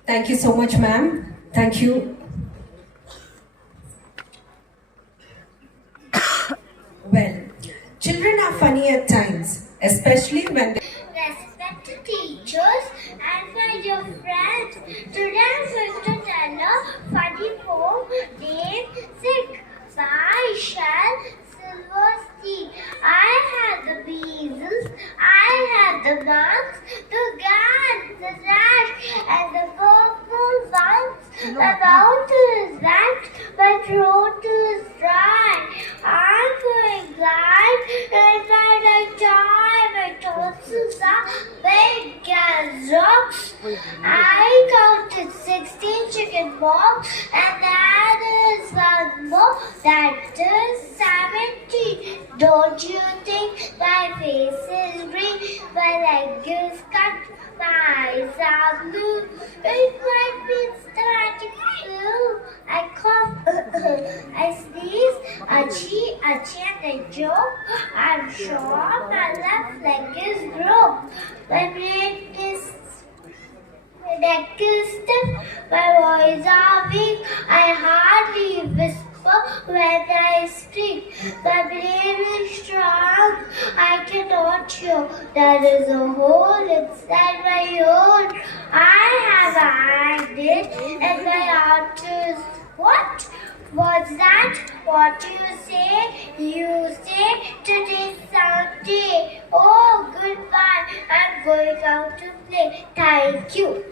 Thank you so much, ma'am. Thank you. Well, children are funny at times, especially when they... Respected teachers and my dear friends, today I'm going to tell a funny poem named Sikh by Shell Silverstein. I had the measles, I had the mumps, the gas, the rash, and the purple bumps. My mouth is wet, my throat is dry. I'm going blind, and when I die, my tonsils are big as rocks. I counted 16 chicken pox, and there is one more, that is 17. Don't you think my face is green, my leg is cut, my eyes are blue? It might be static flu. I cough, I sneeze, achie, and I choke. I'm sure my left leg is broke. My brain is neck is stiff, my voice are weak. I hardly whisper when I speak. My brain is strong, I cannot hear. There is a hole inside my ear. I have a acne and my heart is what? What's that? What you say? You say today's Sunday. Oh, goodbye. I'm going out to play. Thank you.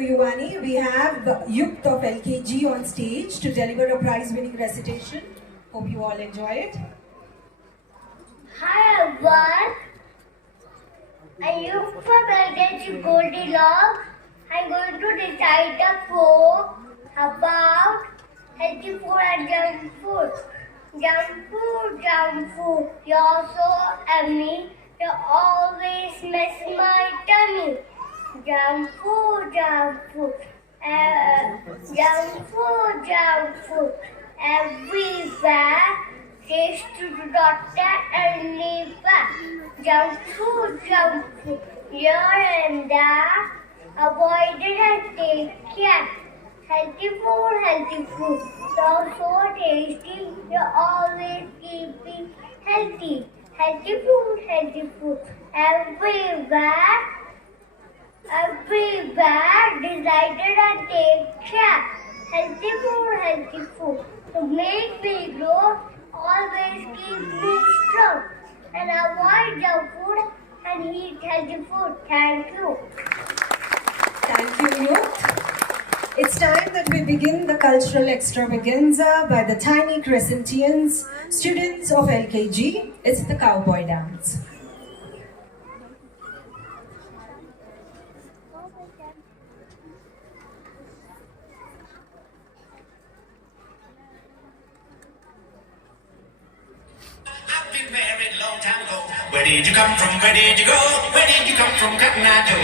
you, Yuvani. We have Yukt of LKG on stage to deliver a prize-winning recitation. Hope you all enjoy it. Hi everyone. I look for LKG Goldilocks. I'm going to recite a poem about healthy food and junk food. Junk food. You're so yummy. You always mess my tummy. Junk food. Junk food. Everywhere. Taste to the doctor anywhere. Junk food. Here and there. Avoid it and take care. Healthy food. You're so tasty. You always keep me healthy. Healthy food. Everywhere. Decided and take care. Healthy food. To make me grow, always keep me strong. And avoid junk food and eat healthy food. Thank you. Thank you, Yukt. It's time that we begin the cultural extravaganza by the tiny Crescentians, students of LKG. It's the cowboy dance. I've been married a long time ago. Where did you come from? Where did you go? Where did you come from, Cotton Eye Joe?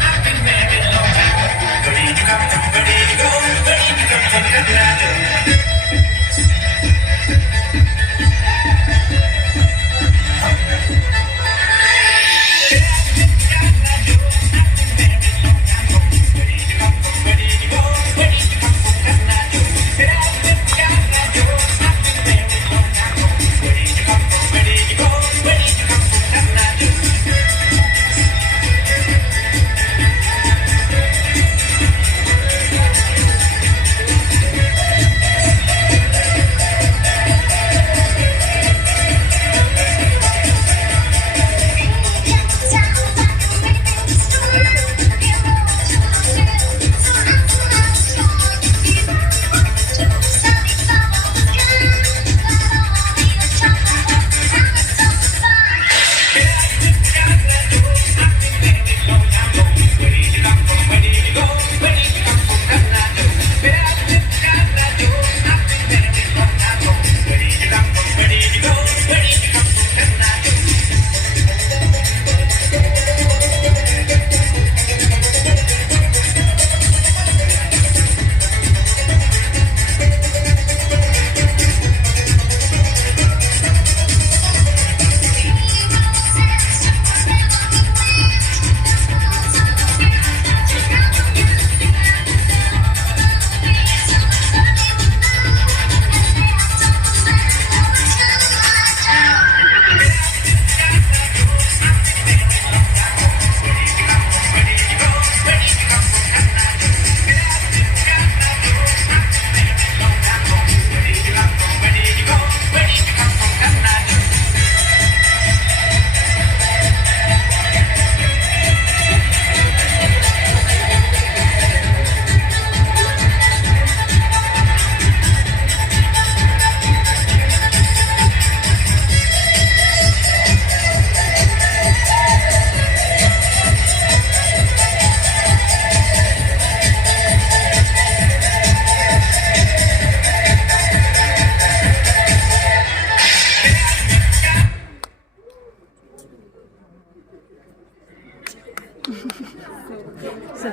I've been married a long time ago. Where did you come from? Where did you go? Where did you come from, Cotton Eye Joe?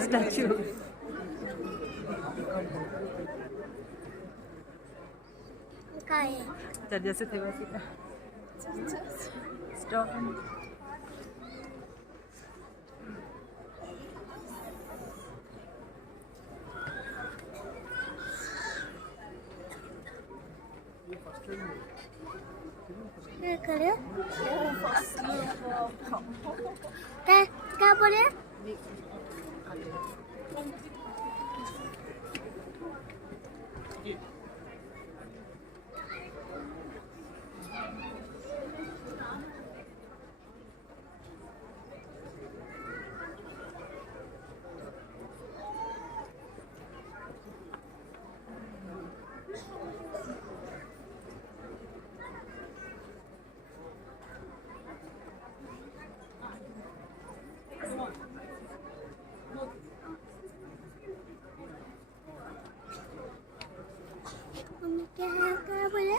statue. Gaya. चल जैसे थे वैसे stop करे क्या बोले क्या बोले?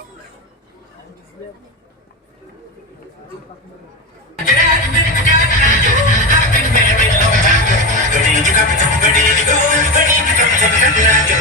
Where did you come from? Where did you go? Where did you come from? How did I go?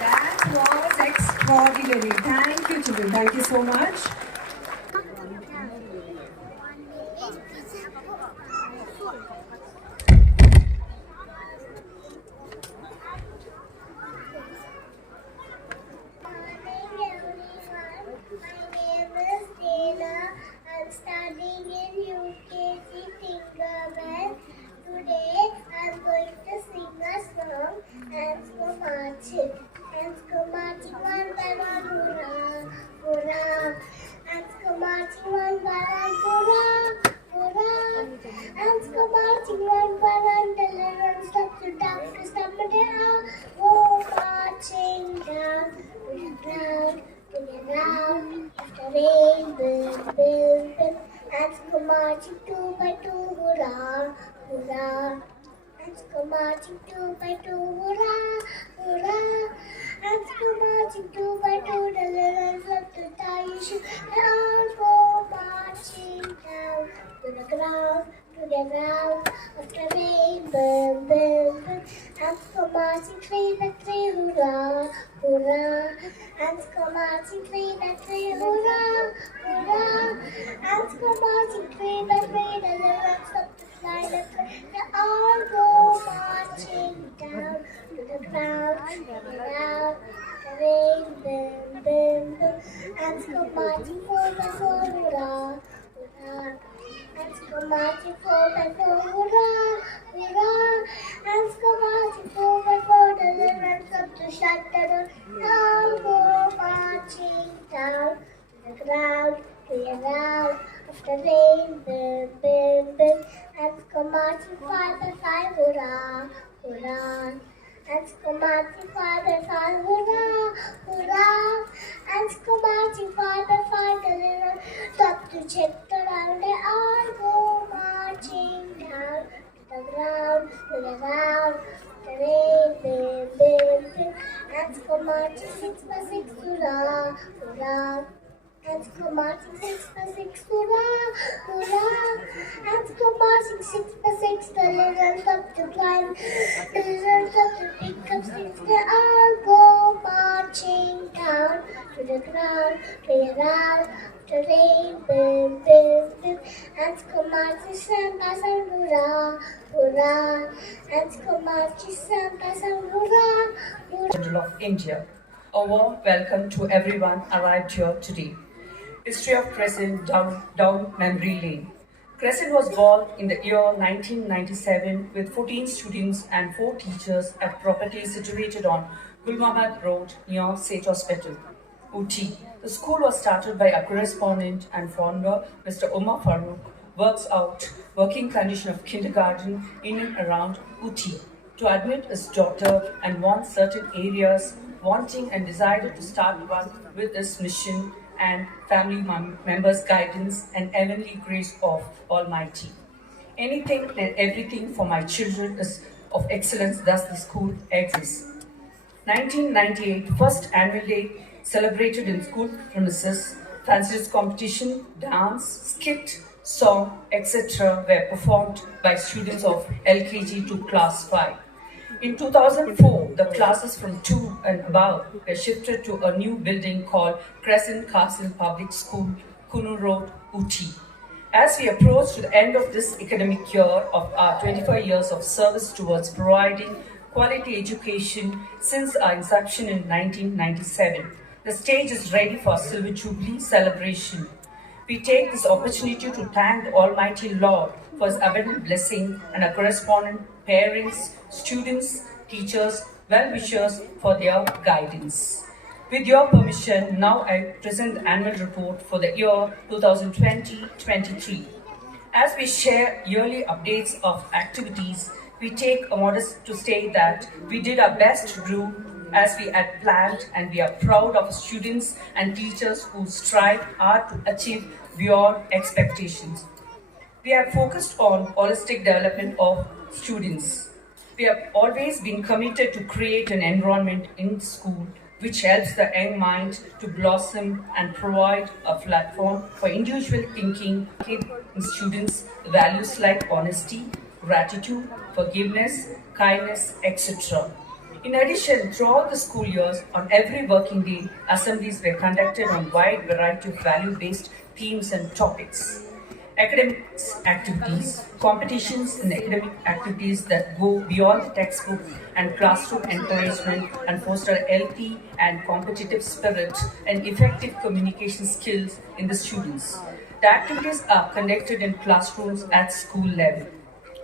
That was extraordinary. Thank you, Jubilee. Thank you so much. I'm studying in UKG Tinkerbell. Today I'm going to sing a song and go marching. And go marching one by one, hurrah, hurrah. And go marching one by one, hurrah, hurrah. And go marching one by one, the little stop to down to stop and down. Go marching down to the ground. To the ground, after rain, boom, boom, boom. Let's go marching two by two, hurrah, hurrah. Let's go marching two by two, hurrah, hurrah. Let's go marching two by two, the little up to tie you should. They all go marching down to the ground, after rain, boom, boom, boom. Let's go marching three by three, hurrah, hurrah. Let's go marching three by three, hurrah, hurrah. Let's go marching three by three, the lyrics up to fly, they all go marching down to the ground, the rain, boom, boom, boom. Let's go marching four by four, hurrah, hurrah. Let's go marching four by four, hurrah, hurrah. Let's go marching four by four, the lyrics up to shut the door. All go marching down to the ground, after rain, boom, boom, boom. Let's go marching five by five, hurrah, hurrah. Let's go marching five by five, hurrah, hurrah. Let's go marching five by five, the little stop to check the round. They all go marching down to the ground, the rain, boom, boom, boom. Let's go marching six by six, hurrah, hurrah. Let's go marching six by six, hurrah, hurrah. Let's go marching six by six, the little up to climb, the little up to pick up sticks. They all go marching the ground, play around, after rain, boom, boom, boom. Ants come out to Santa San hurrah, hurrah. Ants come out to Santa San hurrah, hurrah. Of India. A warm welcome to everyone arrived here today. History of Crescent down memory lane. Crescent was born in the year 1997 with 14 students and 4 teachers at property situated on Gul Muhammad Road near State Hospital, Uti. The school was started by our correspondent and founder, Mr. Umar Farooq, works out working condition of kindergarten in and around Uti to admit his daughter and want certain areas, wanting and decided to start one with this mission and family members' guidance and heavenly grace of Almighty. Anything and everything for my children is of excellence, thus the school exists. 1998, first annual day celebrated in school premises, fancy competition, dance, skit, song, etc. were performed by students of LKG to class 5. In 2004, the classes from 2 and above were shifted to a new building called Crescent Public School, Kunu Road, Uti. As we approach to the end of this academic year of our 25 years of service towards providing quality education since our inception in 1997, the stage is ready for Silver Jubilee celebration. We take this opportunity to thank the Almighty Lord for His abundant blessing and our correspondent parents, students, teachers, well-wishers for their guidance. With your permission, now I present the annual report for the year 2020-23. As we share yearly updates of activities, we take a modest to state that we did our best to do as we had planned, and we are proud of students and teachers who strive hard to achieve beyond expectations. We have focused on holistic development of students. We have always been committed to create an environment in school which helps the young mind to blossom and provide a platform for individual thinking in students values like honesty, gratitude, forgiveness, kindness, etc. In addition, throughout the school years, on every working day, assemblies were conducted on a wide variety of value-based themes and topics. Academics activities, competitions and academic activities that go beyond the textbook and classroom encouragement and foster healthy and competitive spirit and effective communication skills in the students. The activities are conducted in classrooms at school level.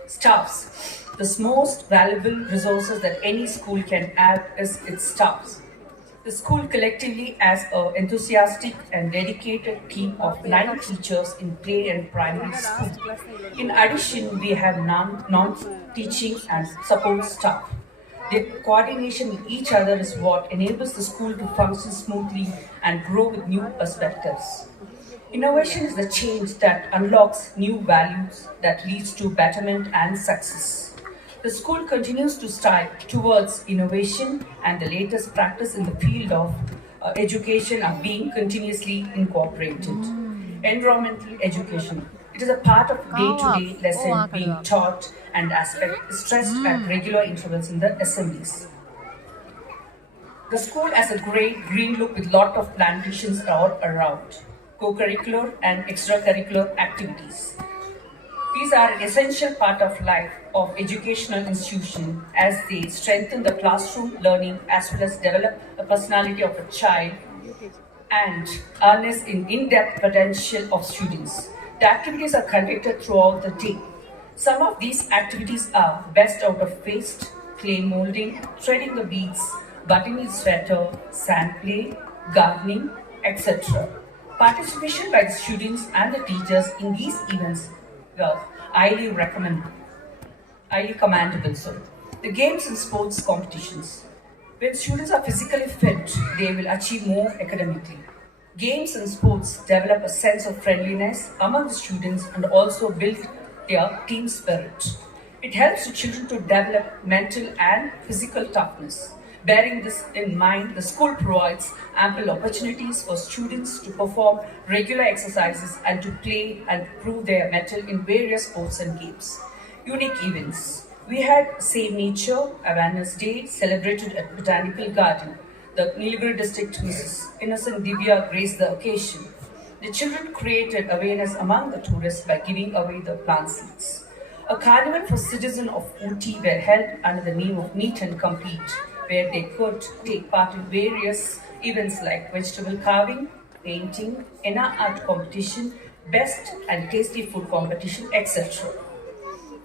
Staffs. The most valuable resources that any school can have is its staffs. The school collectively has an enthusiastic and dedicated team of 9 teachers in play and primary school. In addition, we have non-teaching and support staff. Their coordination with each other is what enables the school to function smoothly and grow with new perspectives. Innovation is the change that unlocks new values that leads to betterment and success. The school continues to strive towards innovation, and the latest practice in the field of education are being continuously incorporated. Environmental education. It is a part of day-to-day lesson being taught and aspect is stressed at regular intervals in the assemblies. The school has a great green look with lot of plantations all around, co-curricular and extracurricular activities. These are an essential part of life of educational institution as they strengthen the classroom learning as well as develop the personality of a child and harness in-depth potential of students. The activities are conducted throughout the day. Some of these activities are best out of waste, clay molding, threading the beads, buttoning the sweater, sand play, gardening, etc. Participation by the students and the teachers in these events are highly commendable. The games and sports competitions. When students are physically fit, they will achieve more academically. Games and sports develop a sense of friendliness among the students and also build their team spirit. It helps the children to develop mental and physical toughness. Bearing this in mind, the school provides ample opportunities for students to perform regular exercises and to play and prove their mettle in various sports and games. Unique events. We had Save Nature Awareness Day celebrated at Botanical Garden. the Nilgiri district Mrs. Innocent Divya graced the occasion. The children created awareness among the tourists by giving away the plant seeds. A carnival for citizens of Ooty were held under the name of Meet and Compete, where they could take part in various events like vegetable carving, painting, henna art competition, best and tasty food competition, etc.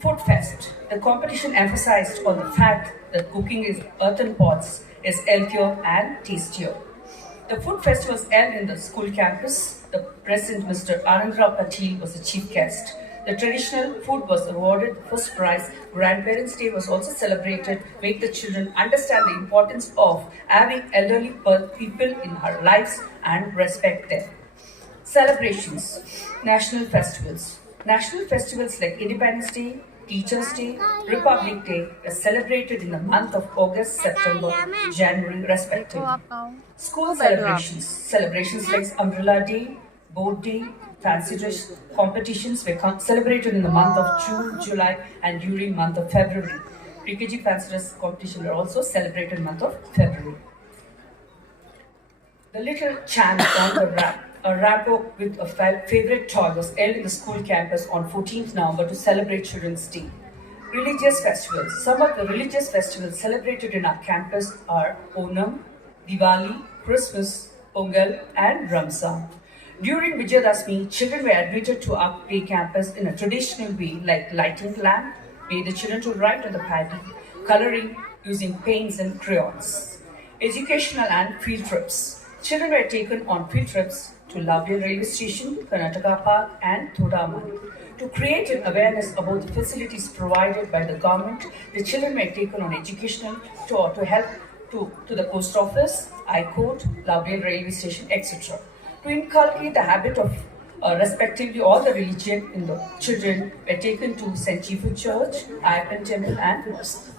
Food Fest. The competition emphasized on the fact that cooking in earthen pots is healthier and tastier. The food fest was held in the school campus. The President, Mr. Anandrao Patil, was the chief guest. The traditional food was awarded first prize. Grandparents' Day was also celebrated, make the children understand the importance of having elderly people in our lives and respect them. Celebrations, national festivals. National festivals like Independence Day, Teachers' Day, Republic Day were celebrated in the month of August, September, January, respectively. School celebrations. Celebrations like Umbrella Day, Boat Day, Fancy Dress competitions were celebrated in the month of June, July, and during month of February. LKG Fancy Dress competition were also celebrated in the month of February. The little chant on the rap. A rapper with a favorite toy was held in the school campus on 14th November to celebrate Children's Day. Religious festivals. Some of the religious festivals celebrated in our campus are Onam, Diwali, Christmas, Pongal, and Ramzan. During Vijayadashmi, children were admitted to our play campus in a traditional way like lighting lamp, made the children to write on the paddy, coloring using paints and crayons. Educational and field trips. Children were taken on field trips to Lovedale Railway Station, Karnataka Park, and Thodamani. To create an awareness about the facilities provided by the government, the children were taken on educational tour to help to the post office, High Court, Lovedale Railway Station, etc. To inculcate the habit of respectively all the religion in the children were taken to St. Chifu Church, Ayappan Temple, and Mosque.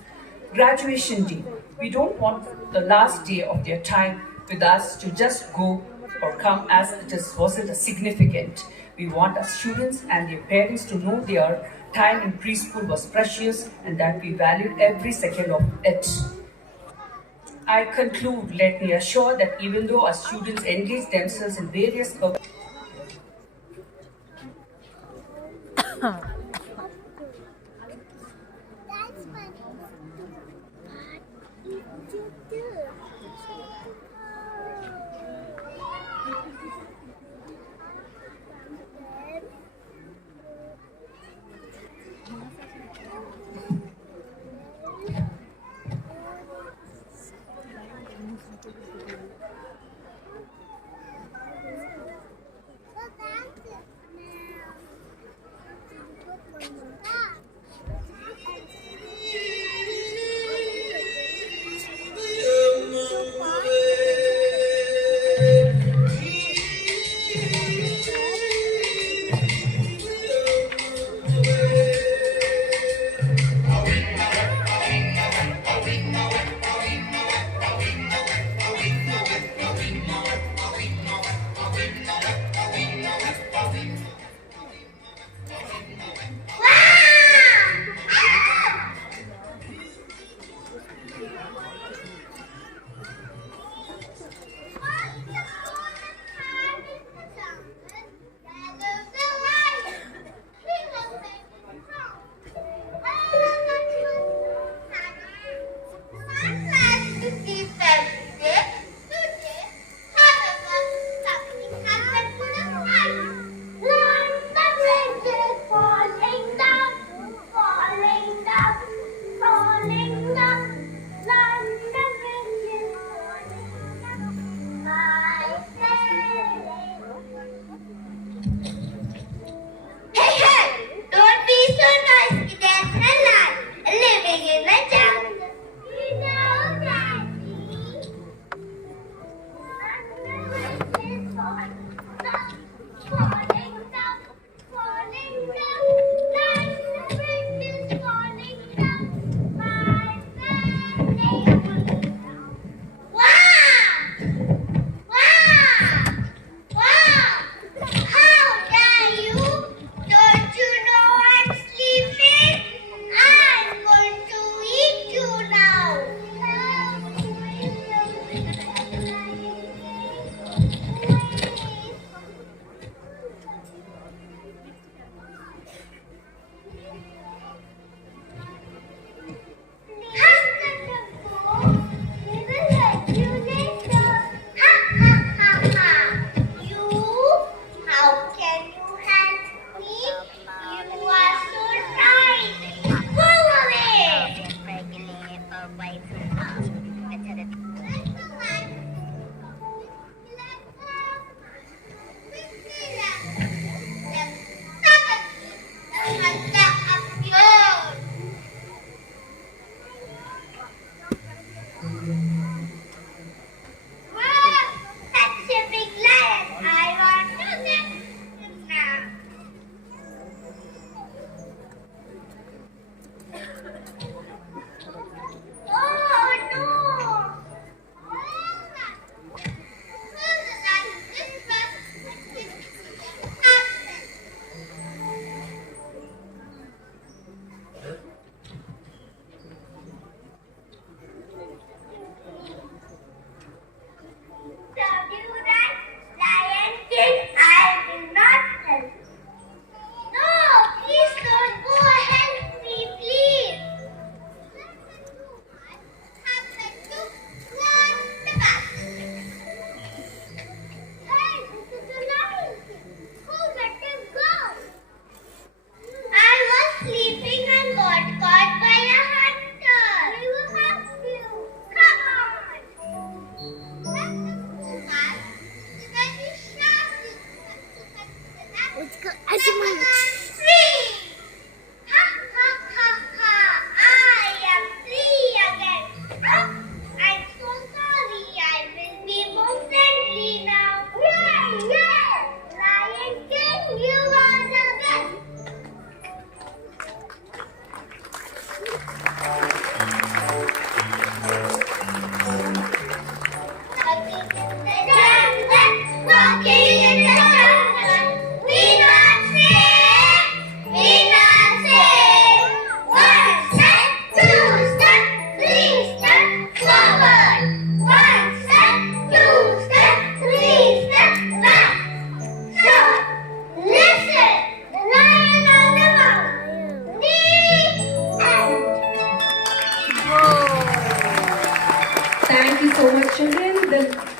Graduation Day. We don't want the last day of their time with us to just go or come as it wasn't significant. We want our students and their parents to know their time in preschool was precious and that we valued every second of it. I conclude, let me assure that even though our students engage themselves in various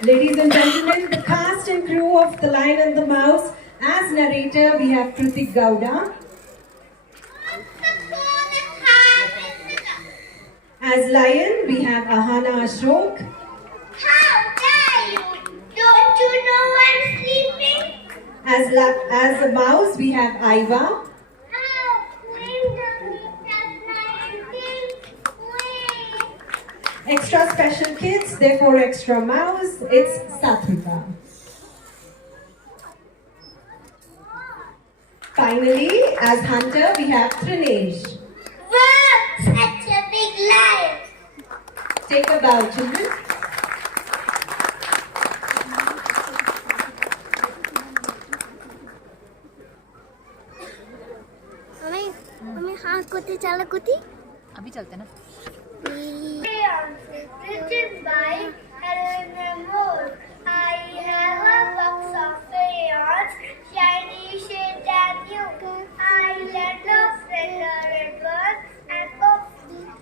Ladies and gentlemen, the cast and crew of The Lion and the Mouse. As narrator, we have Kritik Gowda. As lion, we have Ahana Ashok. How dare you? Don't you know I'm sleeping? As a mouse, we have Aiva. How? When the meat at 19? Extra special kids, therefore extra mouse, it's Satvika. Finally, as hunter, we have Trinesh. Wow, such a big lion. Take a bow, children. हमें हाथ कोती चला कोती अभी चलते ना Written by Helen Moore. I have a box of crayons, shiny shade and new. I lent a friend a red one, and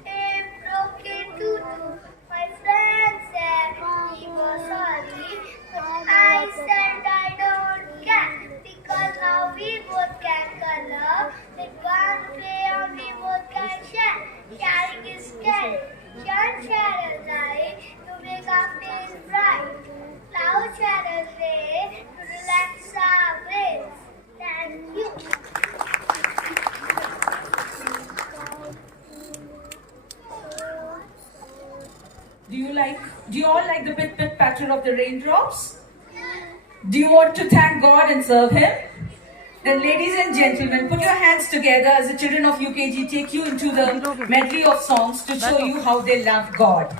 it broke into two. My friend said he was sorry, but I said I don't care, because now we both can color. With one crayon we both can share. Sharing is caring. Share as light to make our face bright. Cloud share as rain to relax our brains. Thank you. Do you all like the pit pit patter of the raindrops? Do you want to thank God and serve Him? Then ladies and gentlemen, put your hands together as the children of UKG take you into the medley of songs to show you how they love God.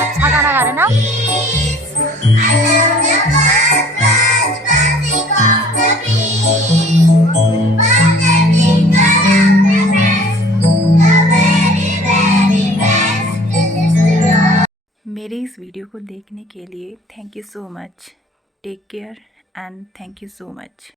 अच्छा गाना गा रहे ना मेरे इस video को देखने के लिए thank you so much take care and thank you so much